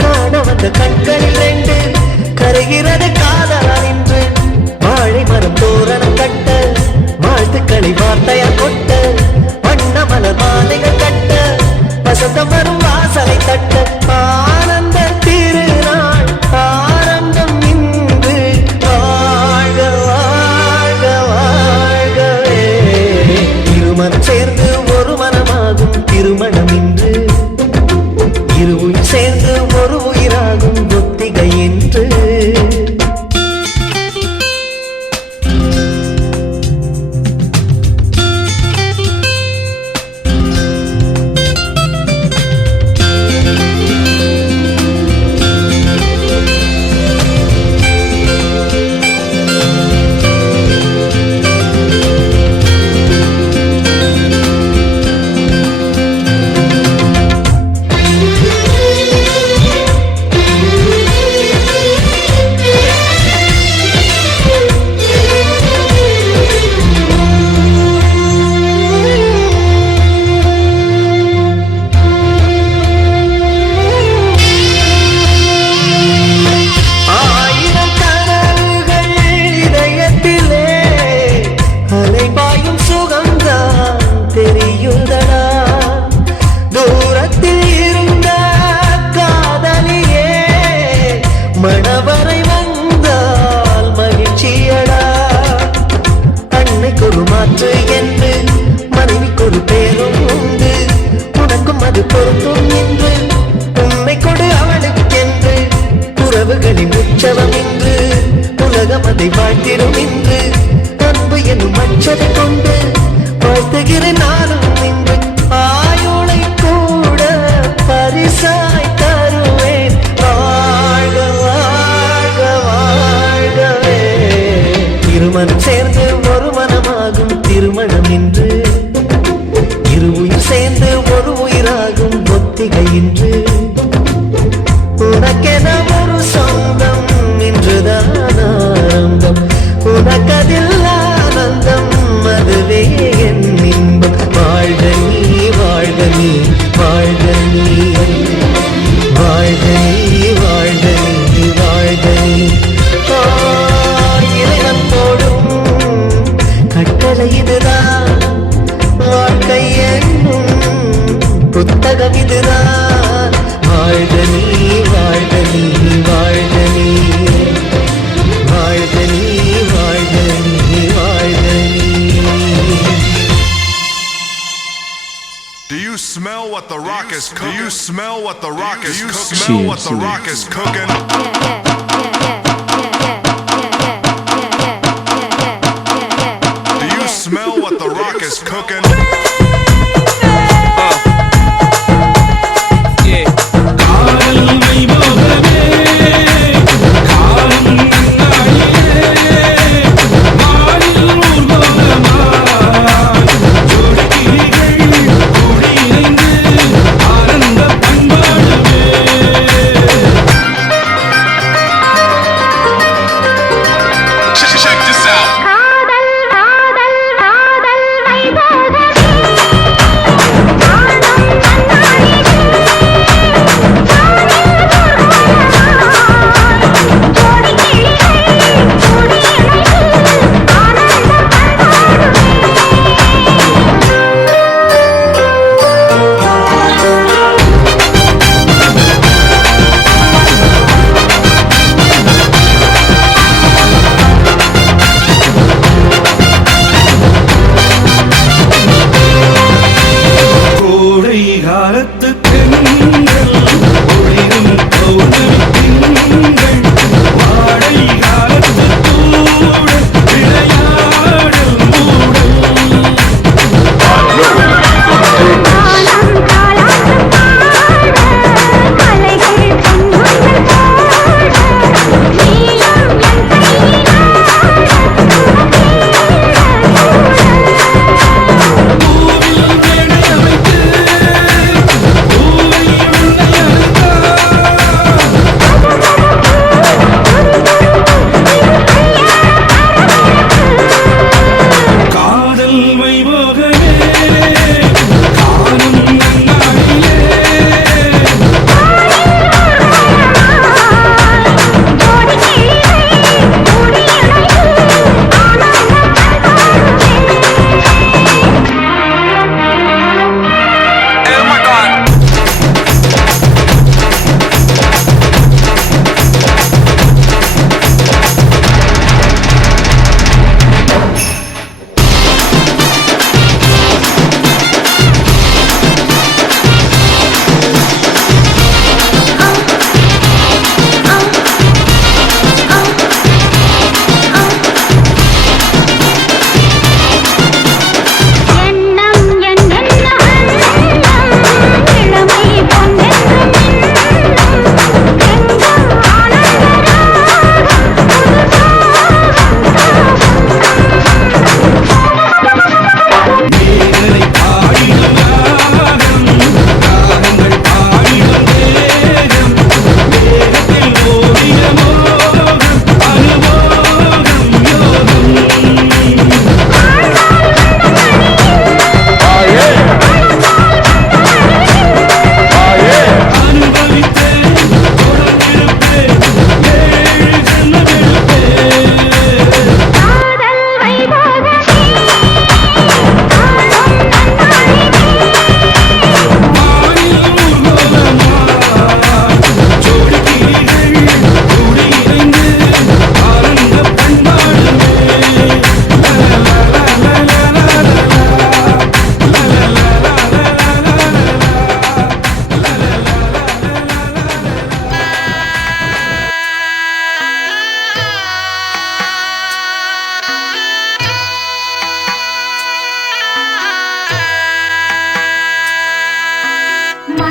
காண வந்த கண்களில் ரெண்டு கரைகிறது காதலால் இன்று வாழை மரம் தோரணம் கட்ட வாழ்த்துக்களை வார்த்தையா கொட்ட வண்ண மலர் மாலைகள் கட்ட வசந்தம் வரும் வாசலை தட்ட ஆனந்த திருநாள் ஆனந்தம் இன்று வாழ்க வாழ்க வாழ்கவே இருமனம் சேர்ந்து ஒரு மனமாகும் திருமணம் இன்று இருவுயிர் சேர்ந்து ஒரு உயிராகும் ஒத்திகை என்று மணவரை வந்தால் மகிழ்ச்சியடா அன்னைக்கொரு மாற்று என்று மனைவிக்கொரு பேரும் உண்டு உனக்கும் அது பொருந்தும் என்று உண்மை கொடு அவளுக்கென்று உறவுகளின் உற்சவம் என்று உலகம் அதை வாழ்த்திடும் என்று அன்பு என்னும் அச்சதை கொண்டு வாழ்த்துகிறேன் நானும் இன்று ஆயுளை கூட பரிசாய் தருவேன் வாழ்க வாழ்க வாழ்கவே இருமனம் சேர்ந்து ஒரு மனமாகும் திருமணம் இன்று இரு உயிர் சேர்ந்து ஒரு உயிராகும் ஒத்திகை இன்று உனக்கென ஒரு சொந்தம் இன்றுதான் ஆனந்தம் உனக்கதில் ஆனந்தம் அதுவே என் இன்பம் வாழ்க நீ வாழ்க நீ வாழ்க நீ வாழ்க நீ வாழ்க நீ வாழ்க நீ இறைவன் போடும் கட்டளை இதுதான் வாழ்க்கை என்னும் புத்தகம் இதுதான் வாழ்க நீ வாழ்க நீ வாழ்க நீ வாழ்க நீ வாழ்க நீ வாழ்க நீ. Do you smell what the rock is cooking? Do you smell what the rock is cooking? Do you smell what the rock is cooking? Do you smell what the rock is cooking? Check this out.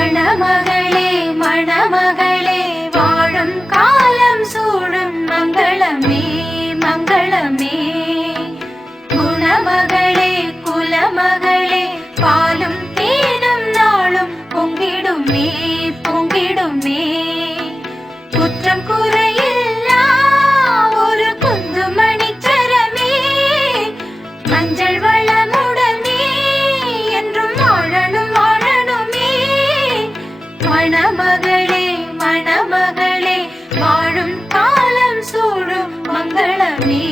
மணமகளே மணமகளே வாழும் காலம் சூழும் மங்களமே மங்களமே குணமகளே குலமகளே பாலும் தேனும் நாளும் பொங்கிடுமே பொங்கிடுமே குற்றம் குறையில்லா ஒரு குந்துமணி சரமே மஞ்சள் வளமுடனே என்றும் வாழணும் வாழணுமே மணமகளே மணமகளே வாழும் காலம் சூழும் மங்களமே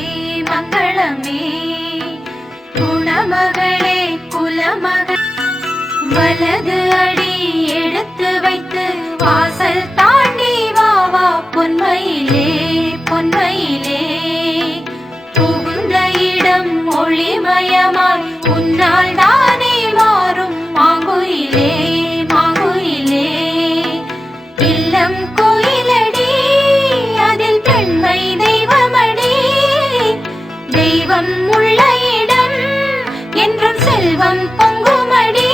மங்களமே குணமகளே குலமகள் வலது அடி எடுத்து வைத்து வாசல் தாண்டி வா வா பொன்மையிலே பொன்மையிலே புகுந்த இடம் ஒளிமயமாய் உன்னால் தானே மாறும் மாங்குயிலே மாங்குயிலே இல்லம் கோயிலடி அதில் பெண்மை தெய்வமடி தெய்வம் உள்ள இடம் என்றும் செல்வம் பொங்குமடி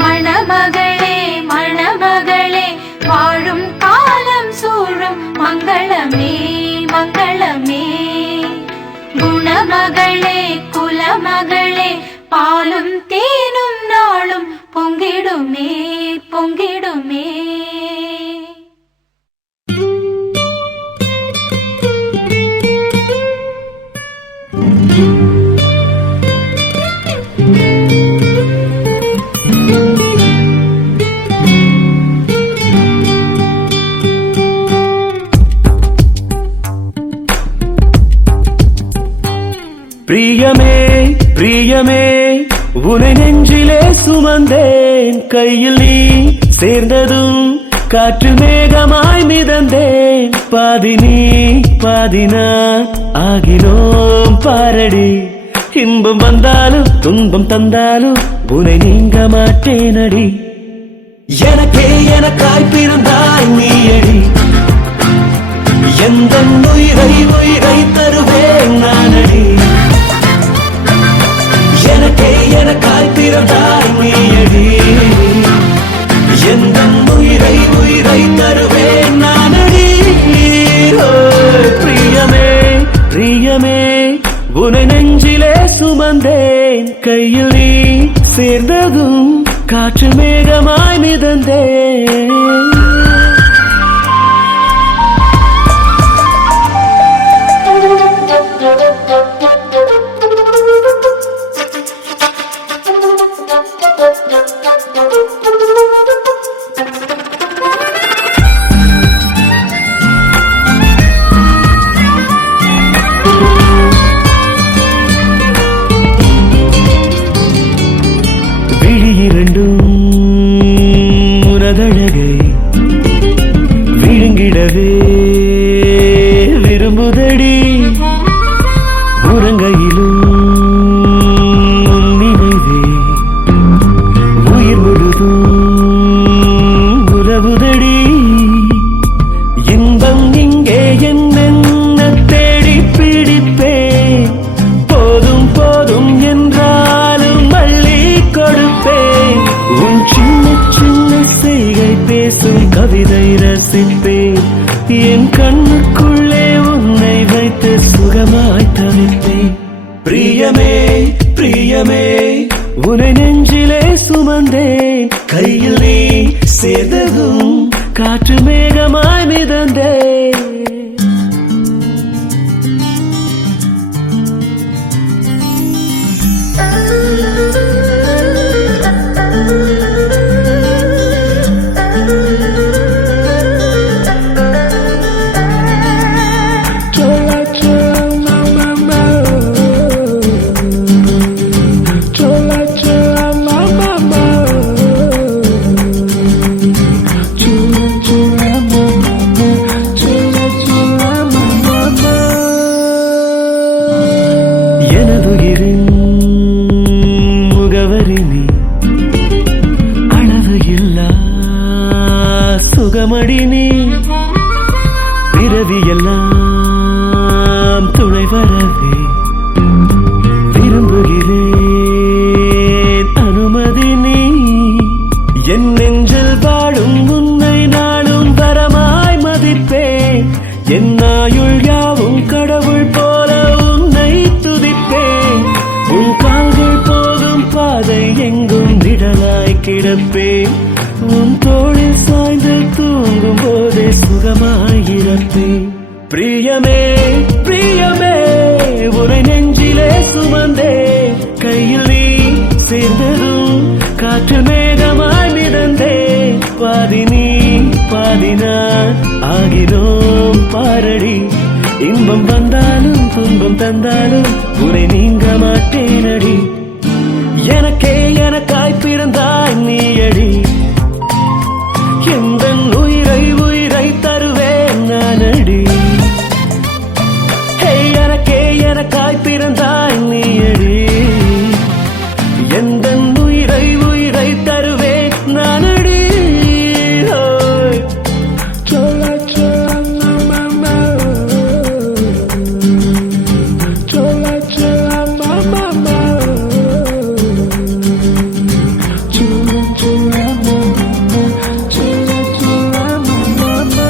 மணமகளே மணமகளே வாழும் காலம் சூழும் மங்களமே மங்களமே குணமகளே குலமகளே பாலும் தேனும் நாளும் பொங்கிடுமே பொங்கிடுமே பிரியமே பிரியமே உனை நெஞ்சிலே சுமந்தேன் கையில் நீ சேர்ந்ததும் காற்று மேகமாய் மிதந்தேன் பாதி நீ பாதி நான் ஆகினோம் பாரடி இன்பம் வந்தாலும் துன்பம் தந்தாலும் உனை நீங்க மாட்டேனடி எனக்கே எனக்காய் பிறந்தாய் நீயடி எந்த உயிரை உயிரை தருவேன் நானடி எனக்கே எனக்காய் பிறந்தாய் நீயடி எந்த உயிரை உயிரை தருவேன் நானடி பிரியமே பிரியமே உனை நெஞ்சிலே சுமந்தேன் கையில் நீ சேர்ந்ததும் காற்று மேகமாய் மிதந்தேன் விரும்புதடி உறங்கையிலும் நினைவே உயிர் முழுதும் உறவுதடி இன்பம் இங்கே என்ன தேடி பிடிப்பேன் போதும் போதும் என்றாலும் மள்ளி கொடுப்பேன் உன் சின்ன சின்ன செய்கை பேசும் கவிதை ரசிப்பேன் என் கண்ணுக்குள்ளே உன்னை வைத்து சுகமாய் தவிப்பேன் பிரியமே பிரியமே உனை நெஞ்சிலே சுமந்தேன் கையில் நீ சேர்ந்ததும் காற்று மேகமாய் மிதந்தேன் சுகமடி நீ பிறவியெல்லாம் துணை வரவே விரும்புகிறேன் அனுமதி நீ என்னை நெஞ்சில் வாழும் உன்னை நாளும் வரமாய் மதிப்பேன் என் ஆயுள் யாவும் கடவுள் போல உன்னை துதிப்பேன் உன் கால்கள் போகும் பாதை எங்கும் நிழலாய் கிடப்பேன் உன் தோளில் சாய்ந்து தூங்கும் போதே சுகமாயிருப்பேன் பிரியமே பிரியமே உரை நெஞ்சிலே சுமந்தே கையில் நீ சேர்ந்ததும் காற்று மேகமாய் மிதந்தே பாதி நீ பாதி நான் ஆகினோம் பாரடி இன்பம் வந்தாலும் துன்பம் தந்தாலும் உரை நீங்க மாட்டேனடி எனக்கே எனக்காய் பிறந்தாய் நீயடி எந்த உயிரை உயிரை தருவேன் நானடி எனக்கே எனக்காய் பிறந்தாய் நீயடி எந்த உயிரை உயிரை தருவேன் நானடி சோலா சோலா மாமா சோலா சோலா மாமா சோலா சோலா மாமா சோலா சோலா மாமா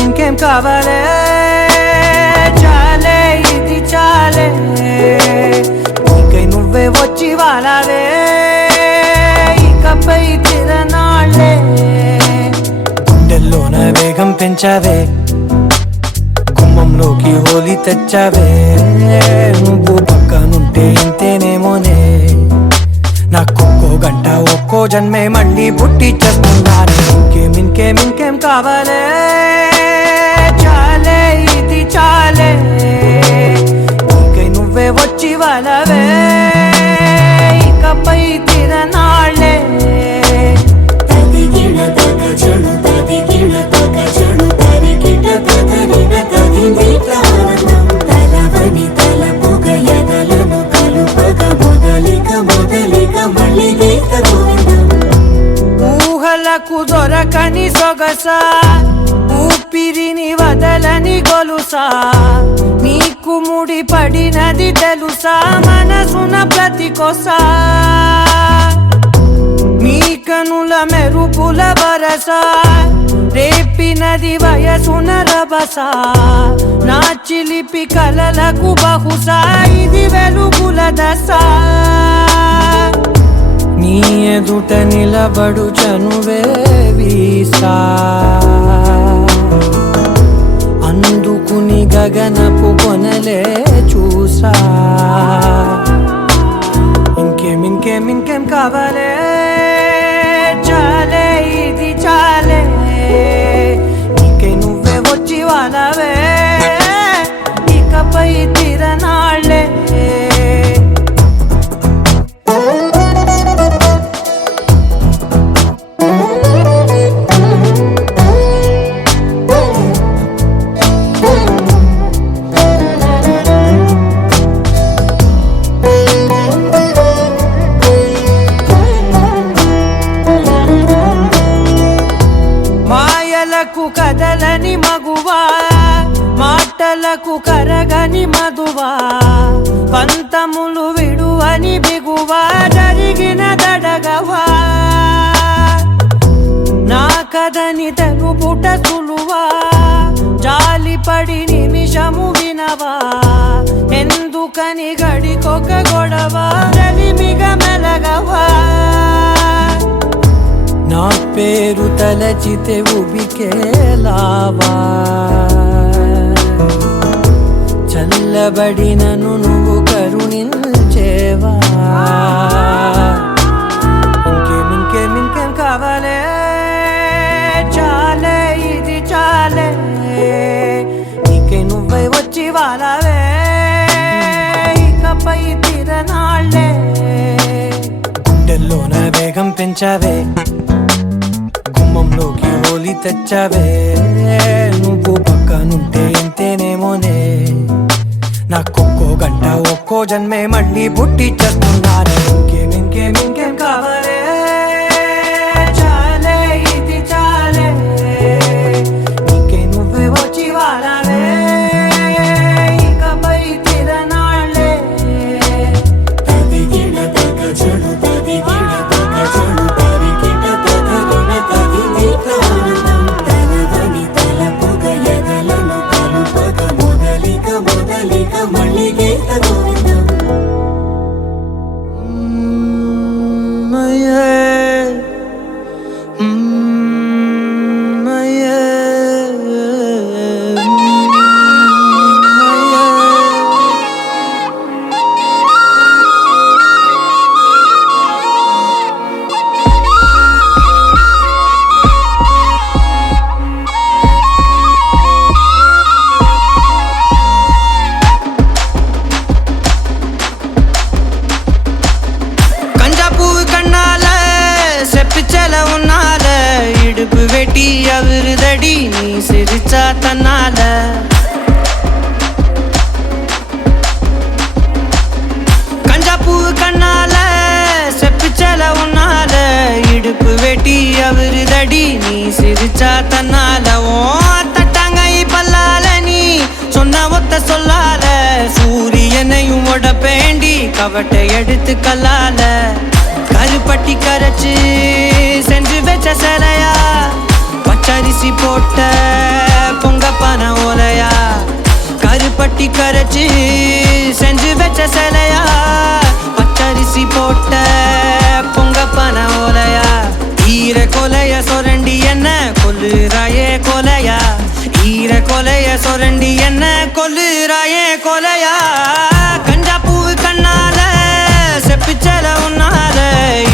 ఇంకేం కావాలే చాలే ఇది చాలే నీకై నువ్వే వచ్చి వాలావే ఇకపై తిరనాళ్ళే గుండెల్లోన వేగం పెంచావే గుమ్మంలోకి హోలీ తెచ్చావే నువ్వు పక్కనుంటే ఇంతేనేమోనే నాకొక్కో గంట ఒక్కో జన్మే మళ్ళీ పుట్టి చేస్తున్నానే ఇంకేం కావాలే చాలే ఇది చాలే నీకై నువ్వే వచ్చి వాలవే ఇకపై తిరనాళ్ళే ఊహలకు దొరకని సొగస ఊపిరిని వదలని గొలుసా నీకు ముడి పడినది తెలుసా మనసున ప్రతి కొసా నీ కనుల మెరుపుల వరస రేపినది వయసున రభస నా చిలిపి కలలకు బహుశా ఇది వెలుగుల దశ నీ ఎదుట నిలబడు చనువే వీసా అందుకుని గగనపు కొనలే చూసా ఇంకేం కావాలే చాలే ఇది చాలే నీకై నువ్వే వచ్చి వాలవే ఇకపై తిరనాళ్ళే కదలని మగువా మాటలకు కరగని మధువా పంతములు విడువని బిగువా జరిగిన దడగవా నా కదని తెలుపుట సులువా జాలిపడి నిమిషము వినవా ఎందుకని గడికొక గొడవ రలిమిగ మెలగవా నా పేరు తలచితే ఉబికేలావా చల్లబడినను నువ్వు కరుణించేవా ఇంకేం కావాలే చాలే ఇది చాలే నీకై నువ్వై వచ్చి వాళ్ళవే ఇకపై తిరనాళ్ళే గుండెల్లోన వేగం పెంచావే గుమ్మంలోకి హోలీ తెచ్చావే నువ్వు పక్కనుంటే ఎంతేనేమోనే నాకొక్కో గంట ఒక్కో జన్మే మళ్ళీ పుట్టి చేస్తున్నారే ఇంకేం కావాలే చాలే ఇది చాలే నీకే నువ్వే వచ్చి వాడాలే ఇకపై తిరనాళ్ళే తదిగిన తగ చెడు తదిగిన తగ చెడు తరిగిన తగగిన తగిలిక ఆనందం తనదని తలపుగ ఎదలను కలుపగ మొదలిక మళ్ళీ గోవిందం வெட்டி அவருதடி நீ சிரிச்சா தன்னால கஞ்சா பூ கண்ணால செப்பிச்சல உன்னால இடுப்பு வெட்டி அவருதடி நீ சிரிச்சா தன்னால ஓ தட்டாங்கை பல்லால நீ சொன்ன ஒத்த சொல்லால சூரியனையும் உடப்பேண்டி கவட்டை எடுத்து கல்லால கருப்பட்டி கரைச்சு செஞ்சு வச்ச சிலையா பச்சரிசி போட்ட பொங்க பன ஓலையா கருப்பட்டி கரைச்சு செஞ்சு வச்ச சிலையா பச்சரிசி போட்ட பொங்க பன ஓலையா ஈர கொலைய சொரண்டி என்ன கொல்லுறாயே கொலையா ஈர கொலைய சொரண்டி என்ன கொல்லுறாயே கொலையா கஞ்சா பூ கண்ணால செப்பிச்சல உன்னால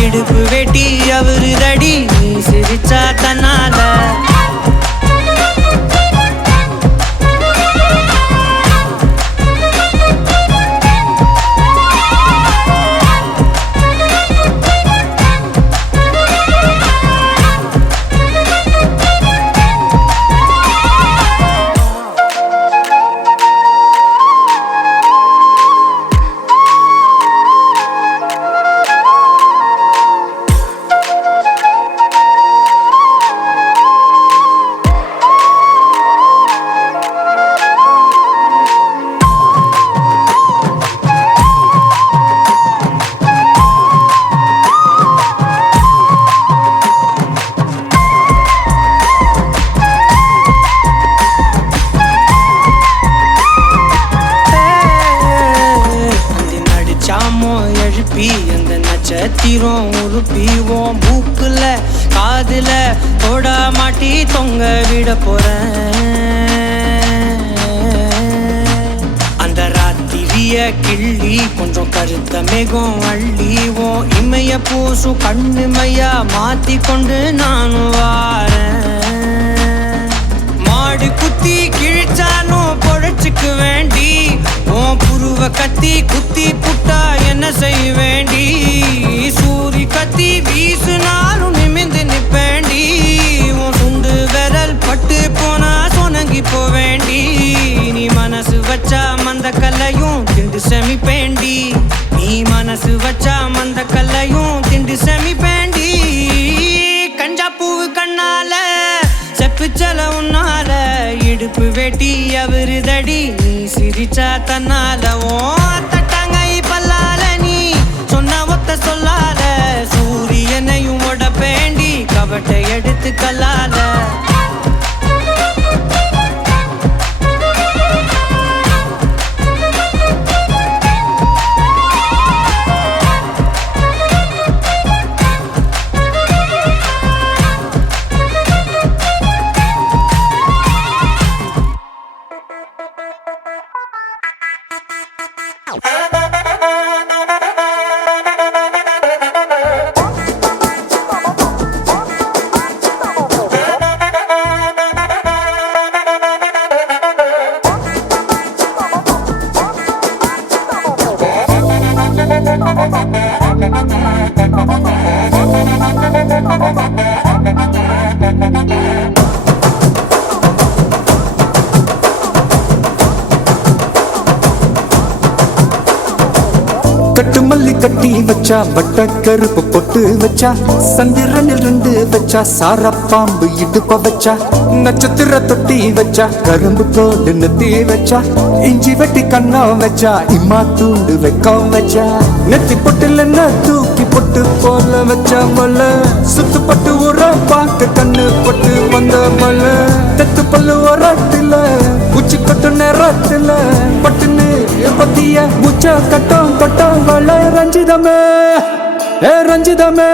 இடுப்பு வெட்டி அவருதடி நீ சிரிச்சா தன்னால நட்சத்திரம் உருப்பிவோம் மூக்குல காதுல தொட மாட்டி தொங்க விட போறேன் அந்த ராத்திரிய கிள்ளி கொஞ்சம் கருத்த மேகம் அள்ளிவோம் இமைய பூசும் கண்ணுமையா மாத்தி கொண்டு நானும் வாரேன் மாடு குத்தி கிழிச்சானும் பொழைச்சுக்கு வேண்டி உன் புருவ கத்தி குத்தி புட்டா என்ன செய்ய வேண்டி சூரி கத்தி வீசுனாலும் நிமிந்து நிப்பேண்டி உன் சுண்டு விரல் பட்டு போனா சொனங்கி போவேண்டி நீ மனசு வச்சா மந்த கல்லையும் திண்டு செமிப்பேண்டி நீ மனசு வச்சா மந்த கல்லையும் திண்டு செமிப்பேண்டி கஞ்சா பூவு கண்ணால செப்புச்சல உன்னால இடுப்பு வெட்டி அவருதடி நீ சிரிச்சா தன்னால ஓ தட்டாங்கை பல்லால நீ சொன்ன ஒத்த சொல்லால சூரியனையும் உடப்பேண்டி கவட்டை எடுத்து கல்லால கட்டு மல்லி கட்டி வச்சா வட்ட கருப்பு பொட்டு வச்சா சந்திரனில் 2 வச்சா சார பாம்பு இடுப்ப வச்சா நட்சத்திர தொட்டி வச்சா கரும்பு தோடு நெத்தி வச்சா இஞ்சி வெட்டி கண்ணம் வச்சா இம்மா தூண்டு வெக்கம் வச்சா நெத்தி பொட்டுல தூக்கி பொட்டு போல வச்சா மல்ல சுத்து பட்டு உர பார்க்க கண்ணு பொட்டு வந்த மல்ல தெத்து பல்லு ஒரத்துல உச்சி கொட்டு நேரத்துல பட்டுன்னு பத்திய முச்ச கட்டம் கட்டம் வள ரஞ்சிதமே ஏ ரஞ்சிதமே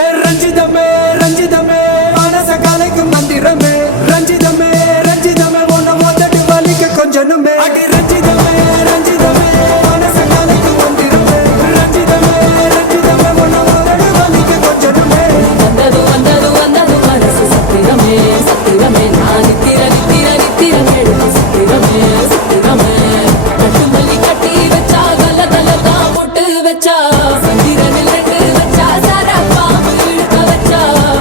ஏ ரஞ்சிதமே ரஞ்சிதமே மனச கலைக்கும் மந்திரமே ரஞ்சிதமே ரஞ்சிதமே உன்னை ஓதட்டு வலிக்க கொஞ்சனுமே அடி ரஞ்சிதமே ரஞ்சிதமே மனச கலைக்கும் மந்திரமே ரஞ்சிதமே ரஞ்சிதமே உன்னை ஓதட்டு வலிக்க கொஞ்சனுமே வந்தது வந்தது வந்தது மனசு சத்திரமே சத்திரமே நான் நித்திர நித்திர நித்திர கேடு சத்திரமே சத்திரமே கட்டு மல்லி கட்டி வச்சா கல கல தான் போட்டு வச்சா சந்திரனில் 2 வச்சா சாரா பாம்பு இழுக்க வச்சா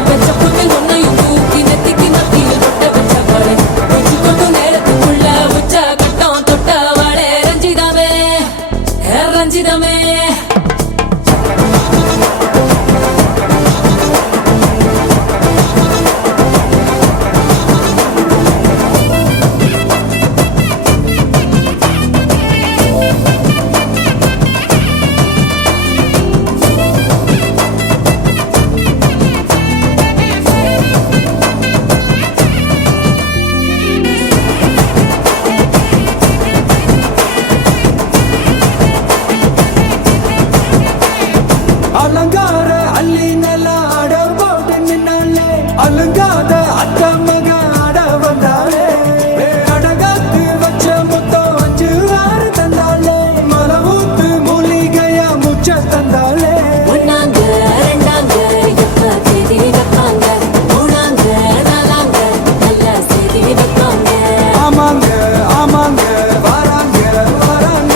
வச்ச பொண்ணு ஒன்னையும் தூக்கி நெத்திக்கு மத்தியில் தொட்ட வச்ச வாழை வச்சு கொண்டு நேரத்துக்குள்ள உச்ச கட்டம் தொட்ட வாழை ரஞ்சிதமே ரஞ்சிதமே அலங்கார அள்ளி நல்ல ஆட போட்டு நின்னாலே அலங்காத அத்த மக ஆட வந்தாலே அடகாத்து வச்ச முத்தம் 5 6 தந்தாலே மலை ஊத்து மூலிகையா முச்ச தந்தாலே ஒன்னாங்க ரெண்டாங்க எப்ப தேதி வைப்பாங்க மூணாங்க நாலாங்க நல்ல செய்தி வைப்பாங்க ஆமாங்க ஆமாங்க வராங்க வராங்க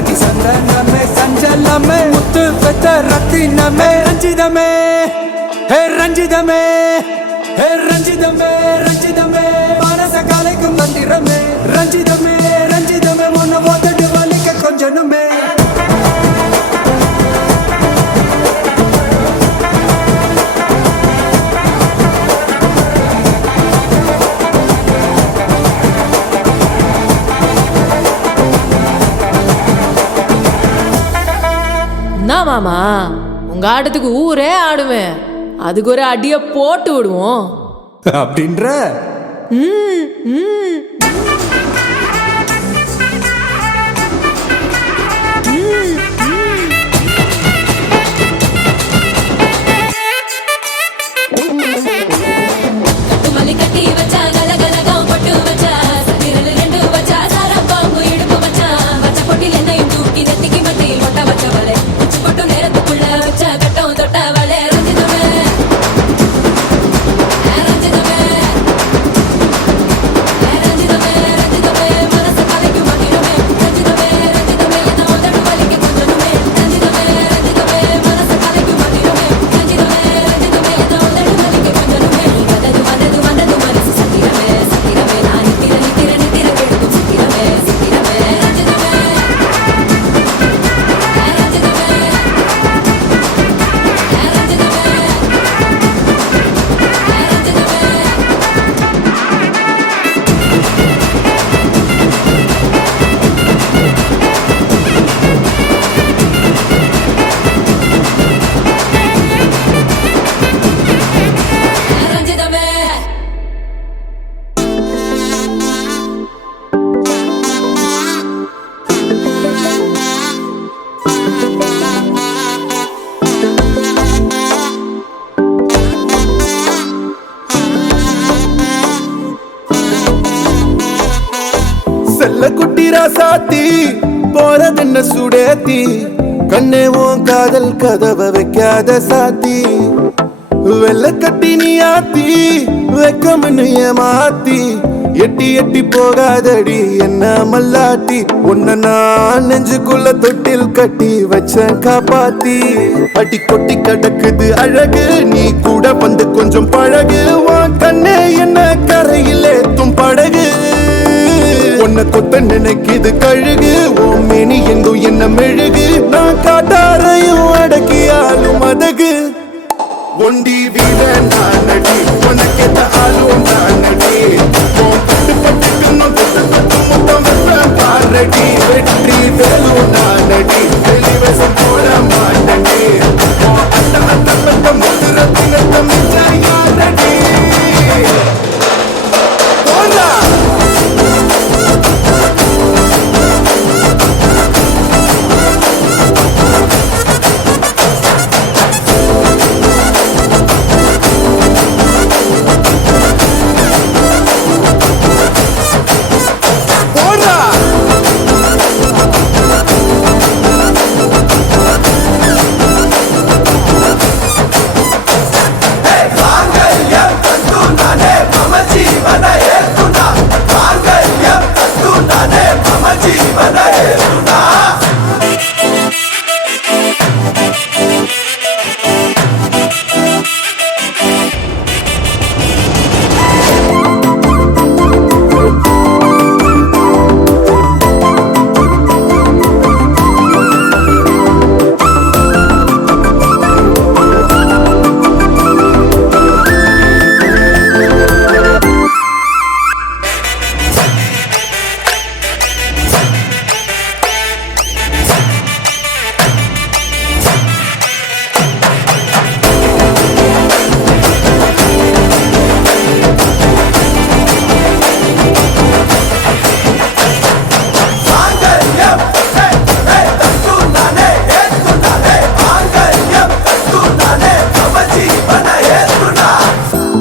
அடி சந்தனமே சஞ்சலமே முத்து பெத்த ரத்தினமே ரஞ்சிதமே ஹே ரஞ்சிதமே ஹே ரஞ்சிதமே ரஞ்சிதமே மனச கலைக்கும் மந்திரமே ரஞ்சிதமே ரஞ்சிதமே உன்னை ஓதட்டு வலிக்க கொஞ்சனுமே என்ன மாமா உங்க ஆட்டத்துக்கு ஊரே ஆடுவேன் அதுக்கு ஒரு அடிய போட்டு விடுவோம் அப்படின்ற மல்லி கட்டி வச்சா கல கலகம் பட்டு வச்சா சந்திரனில் 2 வச்சா சாரா பாம்பு இடுப்பு வச்சா வச்ச பொட்டில் என்னையும் தூக்கி நெத்திக்கு மத்தியில் ஒட்ட வச்ச வலை உச்சி போட்டு நேரத்துக்குள்ள வச்ச கட்டம் தொட்ட வலை ரஞ்சிதமே ரஞ்சிதமே ரஞ்சிதமே ரஞ்சிதமே மனசு கலைக்கும் மந்திரமே ரஞ்சிதமே ரஞ்சிதமே என்ன உதடு வலிக்க கொஞ்சனுமே ரஞ்சிதமே ரஞ்சிதமே மனசு கலைக்கும் மந்திரமே ரஞ்சிதமே ரஞ்சிதமே என்ன உதடு வலிக்க கொஞ்சனுமே வந்தது வந்தது வந்தது மனசு சத்திரமே சத்திரமே நான் நித்திர நித்திர நித்திர கெடுக்கும் சத்திரமே சத்திரமே ரஞ்சிதமே ரஞ்சிதமே ரஞ்சிதமே செல்ல குட்டி ராசாத்தி போறதென்ன சுடேத்தி கண்ணே உன் காதல் கதவை வைக்காத சாத்தி வெள்ள கட்டி நீ ஆத்தி வெக்கம்னு ஏமாத்தி எட்டி எட்டி போகாதடி என்ன மல்லாட்டி உன்ன நான் நெஞ்சுக்குள்ள தொட்டில் கட்டி வச்ச காப்பாத்தி அடி கொட்டி கிடக்குது அழகு நீ கூட வந்து கொஞ்சம் பழகு உன் கண்ணே என்ன கரையில் ஏத்தும் படகு உன்னை கொத்த நினைக்குது கழுகு உன் மேனி எங்கும் என்ன மெழுகு நான் காட்டாரையும் அடக்கியாலும் அதகு ஒண்டி வீர நானடி உனக்கேத்த ஆளும் நானடி பட்டு பட்டுக்கணும் முத்தம் வெப்பம் பாரடி வெற்றி வேலும் நானடி வெளிவசம் போட மாட்டடி அத்த அத்த பட்ட முத்திரத்தினத்த மிச்ச யாரடி போனா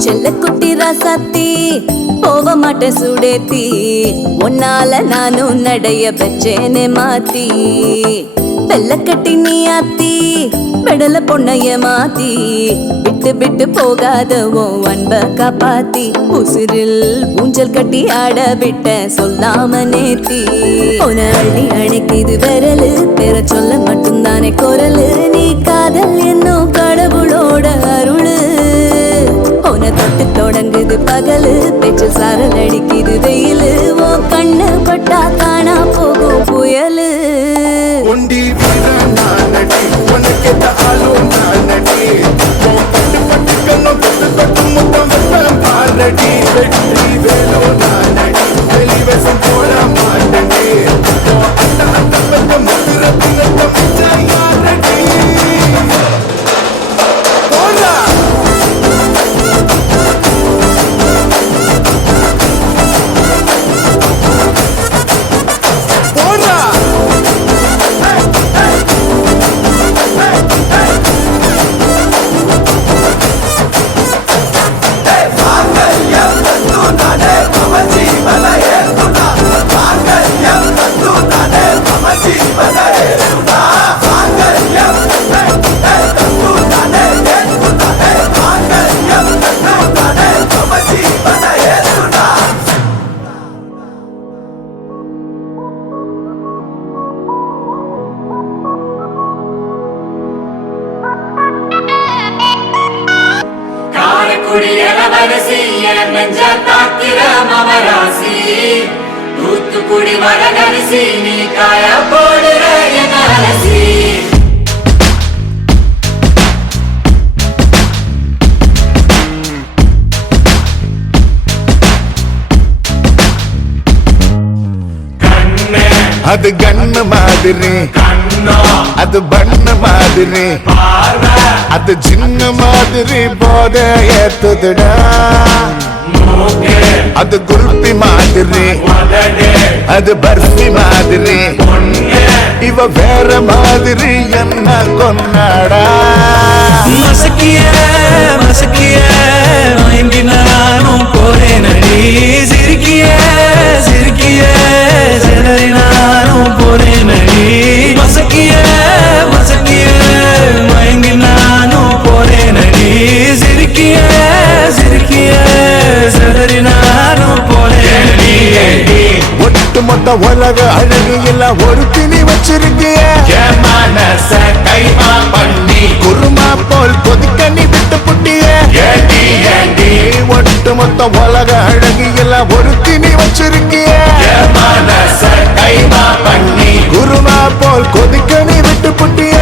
செல்லக்குட்டி ராசாத்தி போக மாட்டேன் சுடேத்தி உன்னால நானும் நடைய பச்சேனே மாத்தி வெள்ளக்கட்டி நீ ஆத்தி பெடல பொண்ணைய மாத்தி விட்டு விட்டு போகாதவோ அன்ப காப்பாத்தி உசிரில் ஊஞ்சல் கட்டி ஆட விட்ட சொல்லாம நேத்தி உன அள்ளி அணைக்குது விரலு பெற சொல்ல மட்டும்தானே குரலு நீ காதல் என்னும் கடவுளோட அருளு உன தொட்டு தொடங்குது பகலு பேச்சு சாரல் அடிக்குது வெயிலு ஓ கண்ணு பட்டா காணா போகும் புயலு ஒண்டி வீர நானடி உனக்கேத்த ஆளும் நானடி பட்டு பட்டுக்கணும் தொட்டு தொட்டு முத்தம் வெப்பம் பாரடி வெற்றி வேலும் நானடி வெளிவசம் போட மாட்டடி அத்த அத்த பெத்த முத்திரத்தினத்த மிச்ச யாரடி போனா தூத்துக்குடி வரகரிசி நீ காய போடுற என் அரசி அது கண்ணு மாதிரி அது பண்ண மாதிரி அது சின்ன மாதிரி போத ஏத்துதுடா அது குல்பி மாதிரி அது பர்ஃபி மாதிரி இவ வேற மாதிரி என்ன கொண்டாடா மசக்கிய மசக்கிய மயங்கி நானும் போறேனடி சிரிக்கிய சிரிக்கிய சிதறி நானும் போறேனடி மசக்கிய மசக்கிய மயங்கி நானும் போறேனடி சிரிக்கிய சிரிக்கிய சிதறி நானும் போறேன் மொத்த உலக அழகு எல்லாம் ஒரு திணி வச்சிருக்கிய மனச கைமா பண்ணி குருமா போல் கொதிக்க நீ விட்டு புட்டிய ஒட்டு மொத்த உலக அழகு எல்லாம் ஒரு திணி வச்சிருக்கிய மனச கைமா பண்ணி குருமா போல் கொதிக்க நீ விட்டு புட்டிய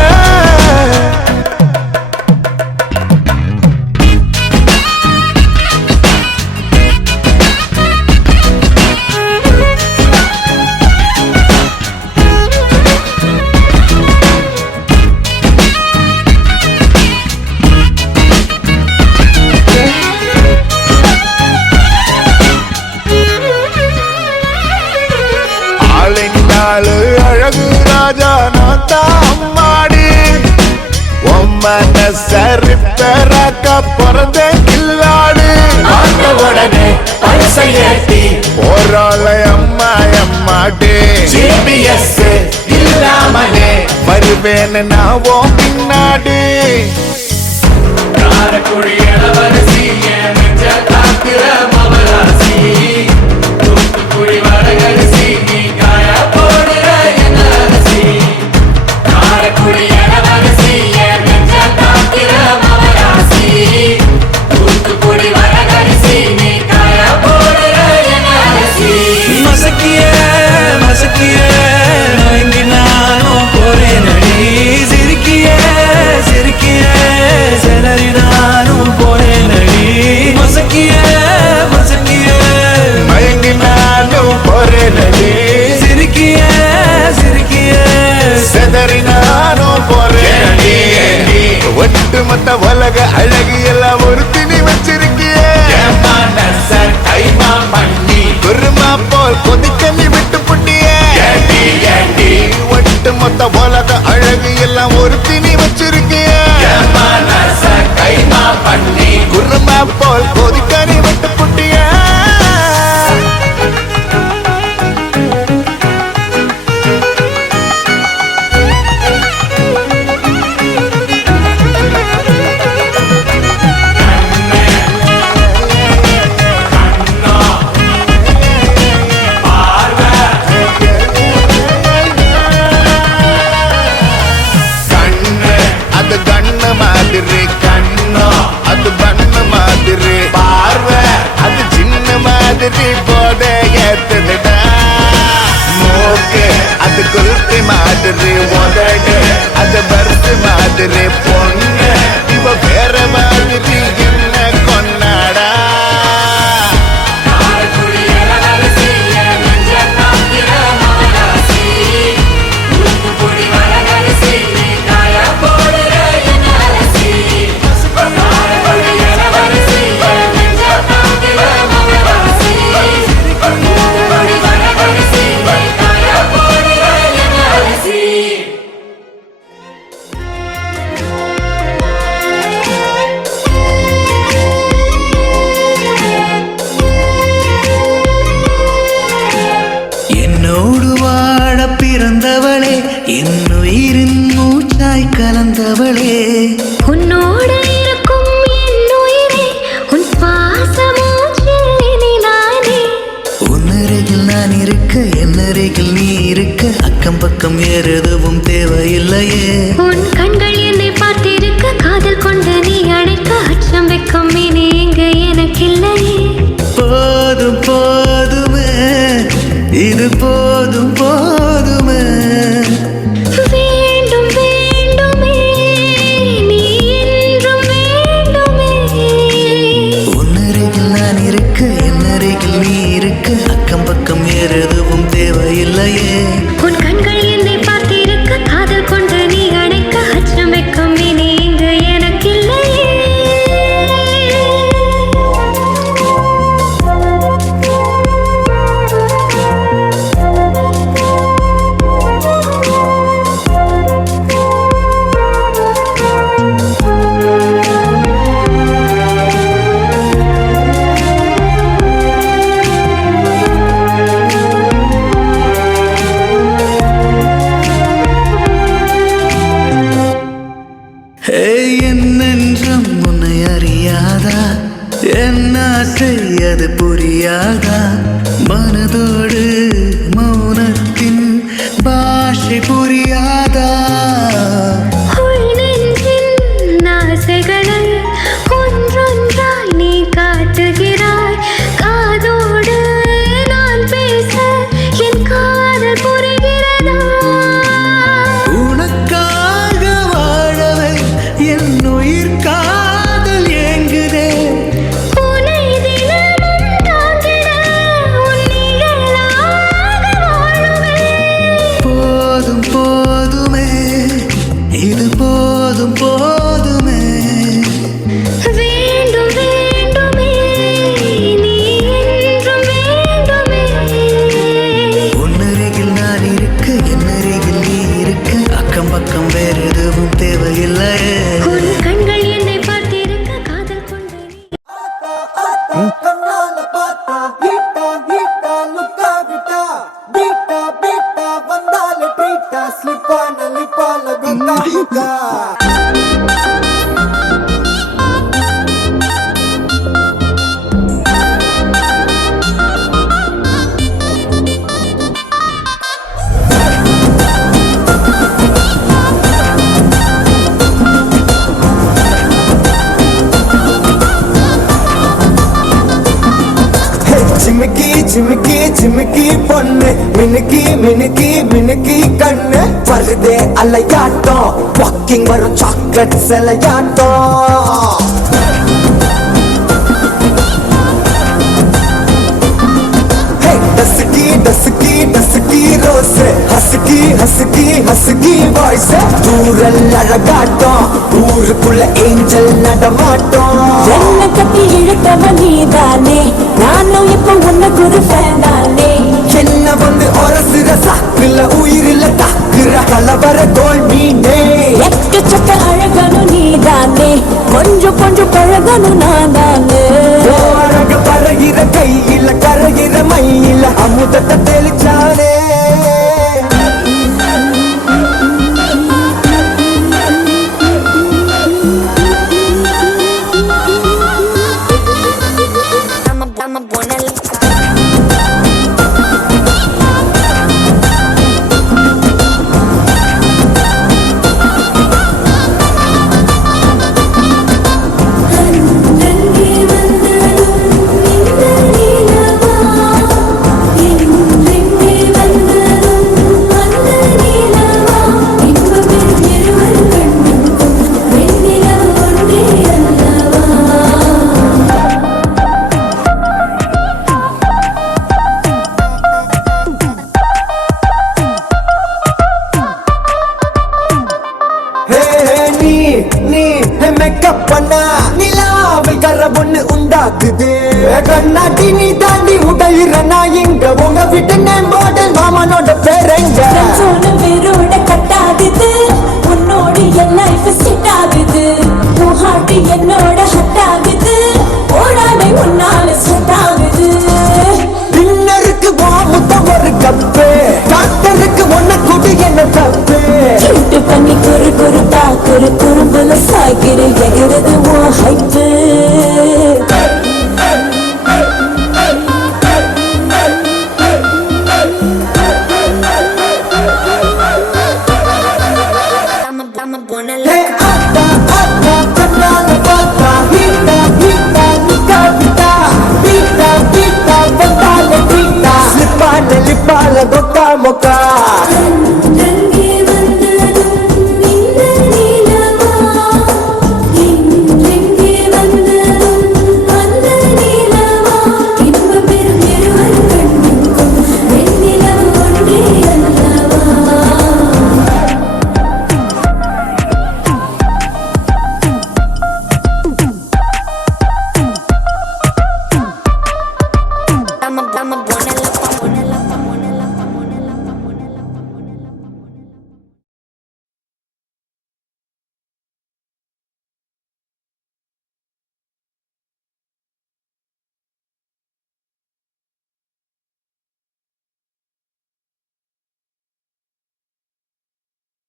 அழகு ராஜா நான் அம்மாடி சரிப்பராக்க பிறந்த கில்லாடு உடனே போராள அம்மா அம்மாடி ஜிபிஎஸ் இல்லாமலே வருவேன் நான் ஓ பின்னாடி காரக்குடி இளவரசி தூத்துக்குடி வடகரிசி நீ காயா போடுற என்ன அரிசி காரக்குடி இளவரசி தூத்துக்குடி வடகரிசி நீ காயா போடுற என்ன அரிசி மசக்கிய மசக்கிய இங்கு நானும் போறேன் அடி சிரிக்கிய சிரிக்கிய சிலரி நானும் போறேன் அடி மசக்கிய மசக்கிய மயங்கி நானும் போறேன் அடி சிரிக்கிய சிரிக்கிய செதறி நானும் போறேன் அடி ஒட்டு மொத்த உலக அழகு எல்லாம் ஒரு திணி வச்சிருக்கிய மனச கைமா பண்ணி குருமா போல் கொதிக்க நீ விட்டு புட்டிய ஒட்டு மொத்த உலக அழகு எல்லாம் ஒரு திணி வச்சிருக்கிய மனச கைமா பண்ணி குருமா போல் கொதிக்க நீ விட்டு புட்டிய அது பண்ண மாதிரி பார்வை அது சின்ன மாதிரி போத ஏத்துதுடா மூக்கு அது குருத்தி மாதிரி உதடு அது பருத்து மாதிரி பொண்ணு இவ வேற மாதிரி என்ன கொண்டாடா என்னோடு வாழ பிறந்தவளே என்னுயிரின் மூச்சாய் கலந்தவளே உன்னோடு இருக்கும் என் உயிரே உன் பாசமூச்சில் நானே உன்னருகில் நான் இருக்க என்னருகில் நீ இருக்க அக்கம் பக்கம் வேறு எதுவும் தேவையில்லையே உன் கண்கள் என்னை பார்த்திருக்க காதல் கொண்டு நீ அழைக்க அச்சம் வைக்கும் இனி இங்கு எனக்கில்லையே போதும் போதுமே இது போதும் போதுமே வேண்டும் வேண்டுமே நீ என்றும் வேண்டுமே உன்னருகில் நான் இருக்க என்னருகில் நீ இருக்க அக்கம் பக்கம் வேறு எதுவும் தேவையில்லையே உன் கண்கள் என்னை பார்த்திருக்க காதல் கொண்டு நீ அழைக்க அச்சம் வைக்கும் இனி இங்கு எனக்கில்லையே புரியாதா உள் நெஞ்சின் ஆசைகளை ஒன்றொன்றாய் நீ காட்டுகிறாய் காதோடு நான் பேச என் காதல் புரிகிறதா உனக்காக வாழவே என் உயிர் காதல் ஏங்குதே உன்னை தினமும் தாங்கிட உன் நிழலாக வாழுவேன் போதும் போதுமே இது போதும் போதுமே வேண்டும் வேண்டுமே நீ என்றும் வேண்டுமே உன்னருகில் நான் இருக்க என்னருகில் நீ இருக்க அக்கம் பக்கம் வேற எதுவும் தேவையில்லை உன் கண்கள் என்னை பார்த்திருக்க காதல் கொண்டேன் சிமிக்கி சிமிக்கி சிமிக்கி பொண்ணு மினுக்கி மினுக்கி மினுக்கி கண்ணு வருதே அலையாட்டம் வாக்கிங் வரும் சாக்லேட் சிலையாட்டம் டசுக்கி டசுக்கி டசுக்கி ரோஸ் ஹசுக்கி ஹசுக்கி ஹசுக்கி வாய்ஸ் தூரல் அழகாட்டம் ஊருக்குள்ள ஏஞ்சல் நடமாட்டம் என்ன கட்டி இழுத்தவ நீதானே நானும் இப்ப உனக்கு ஒரு ஃபேன் தானே என்ன வந்து ஒரசுற சாக்குல உயிரில தாக்குற கலவர கோல் மீனே எக்கச்சக்க அழகனும் நீதானே கொஞ்சம் கொஞ்சம் பழகனும் நான் தானே அழக பறகிற கையில கரைகிற மயில அமுதத்தை தெளிச்சானே மேக்கப் பண்ணா நிலாவில் கர ஒண்ணு உண்டாக்குது கண்ணாட்டி நீ தாண்டி உடையிற நான் எங்க உங்க வீட்டு மாடல் மாமனோட பேரங்க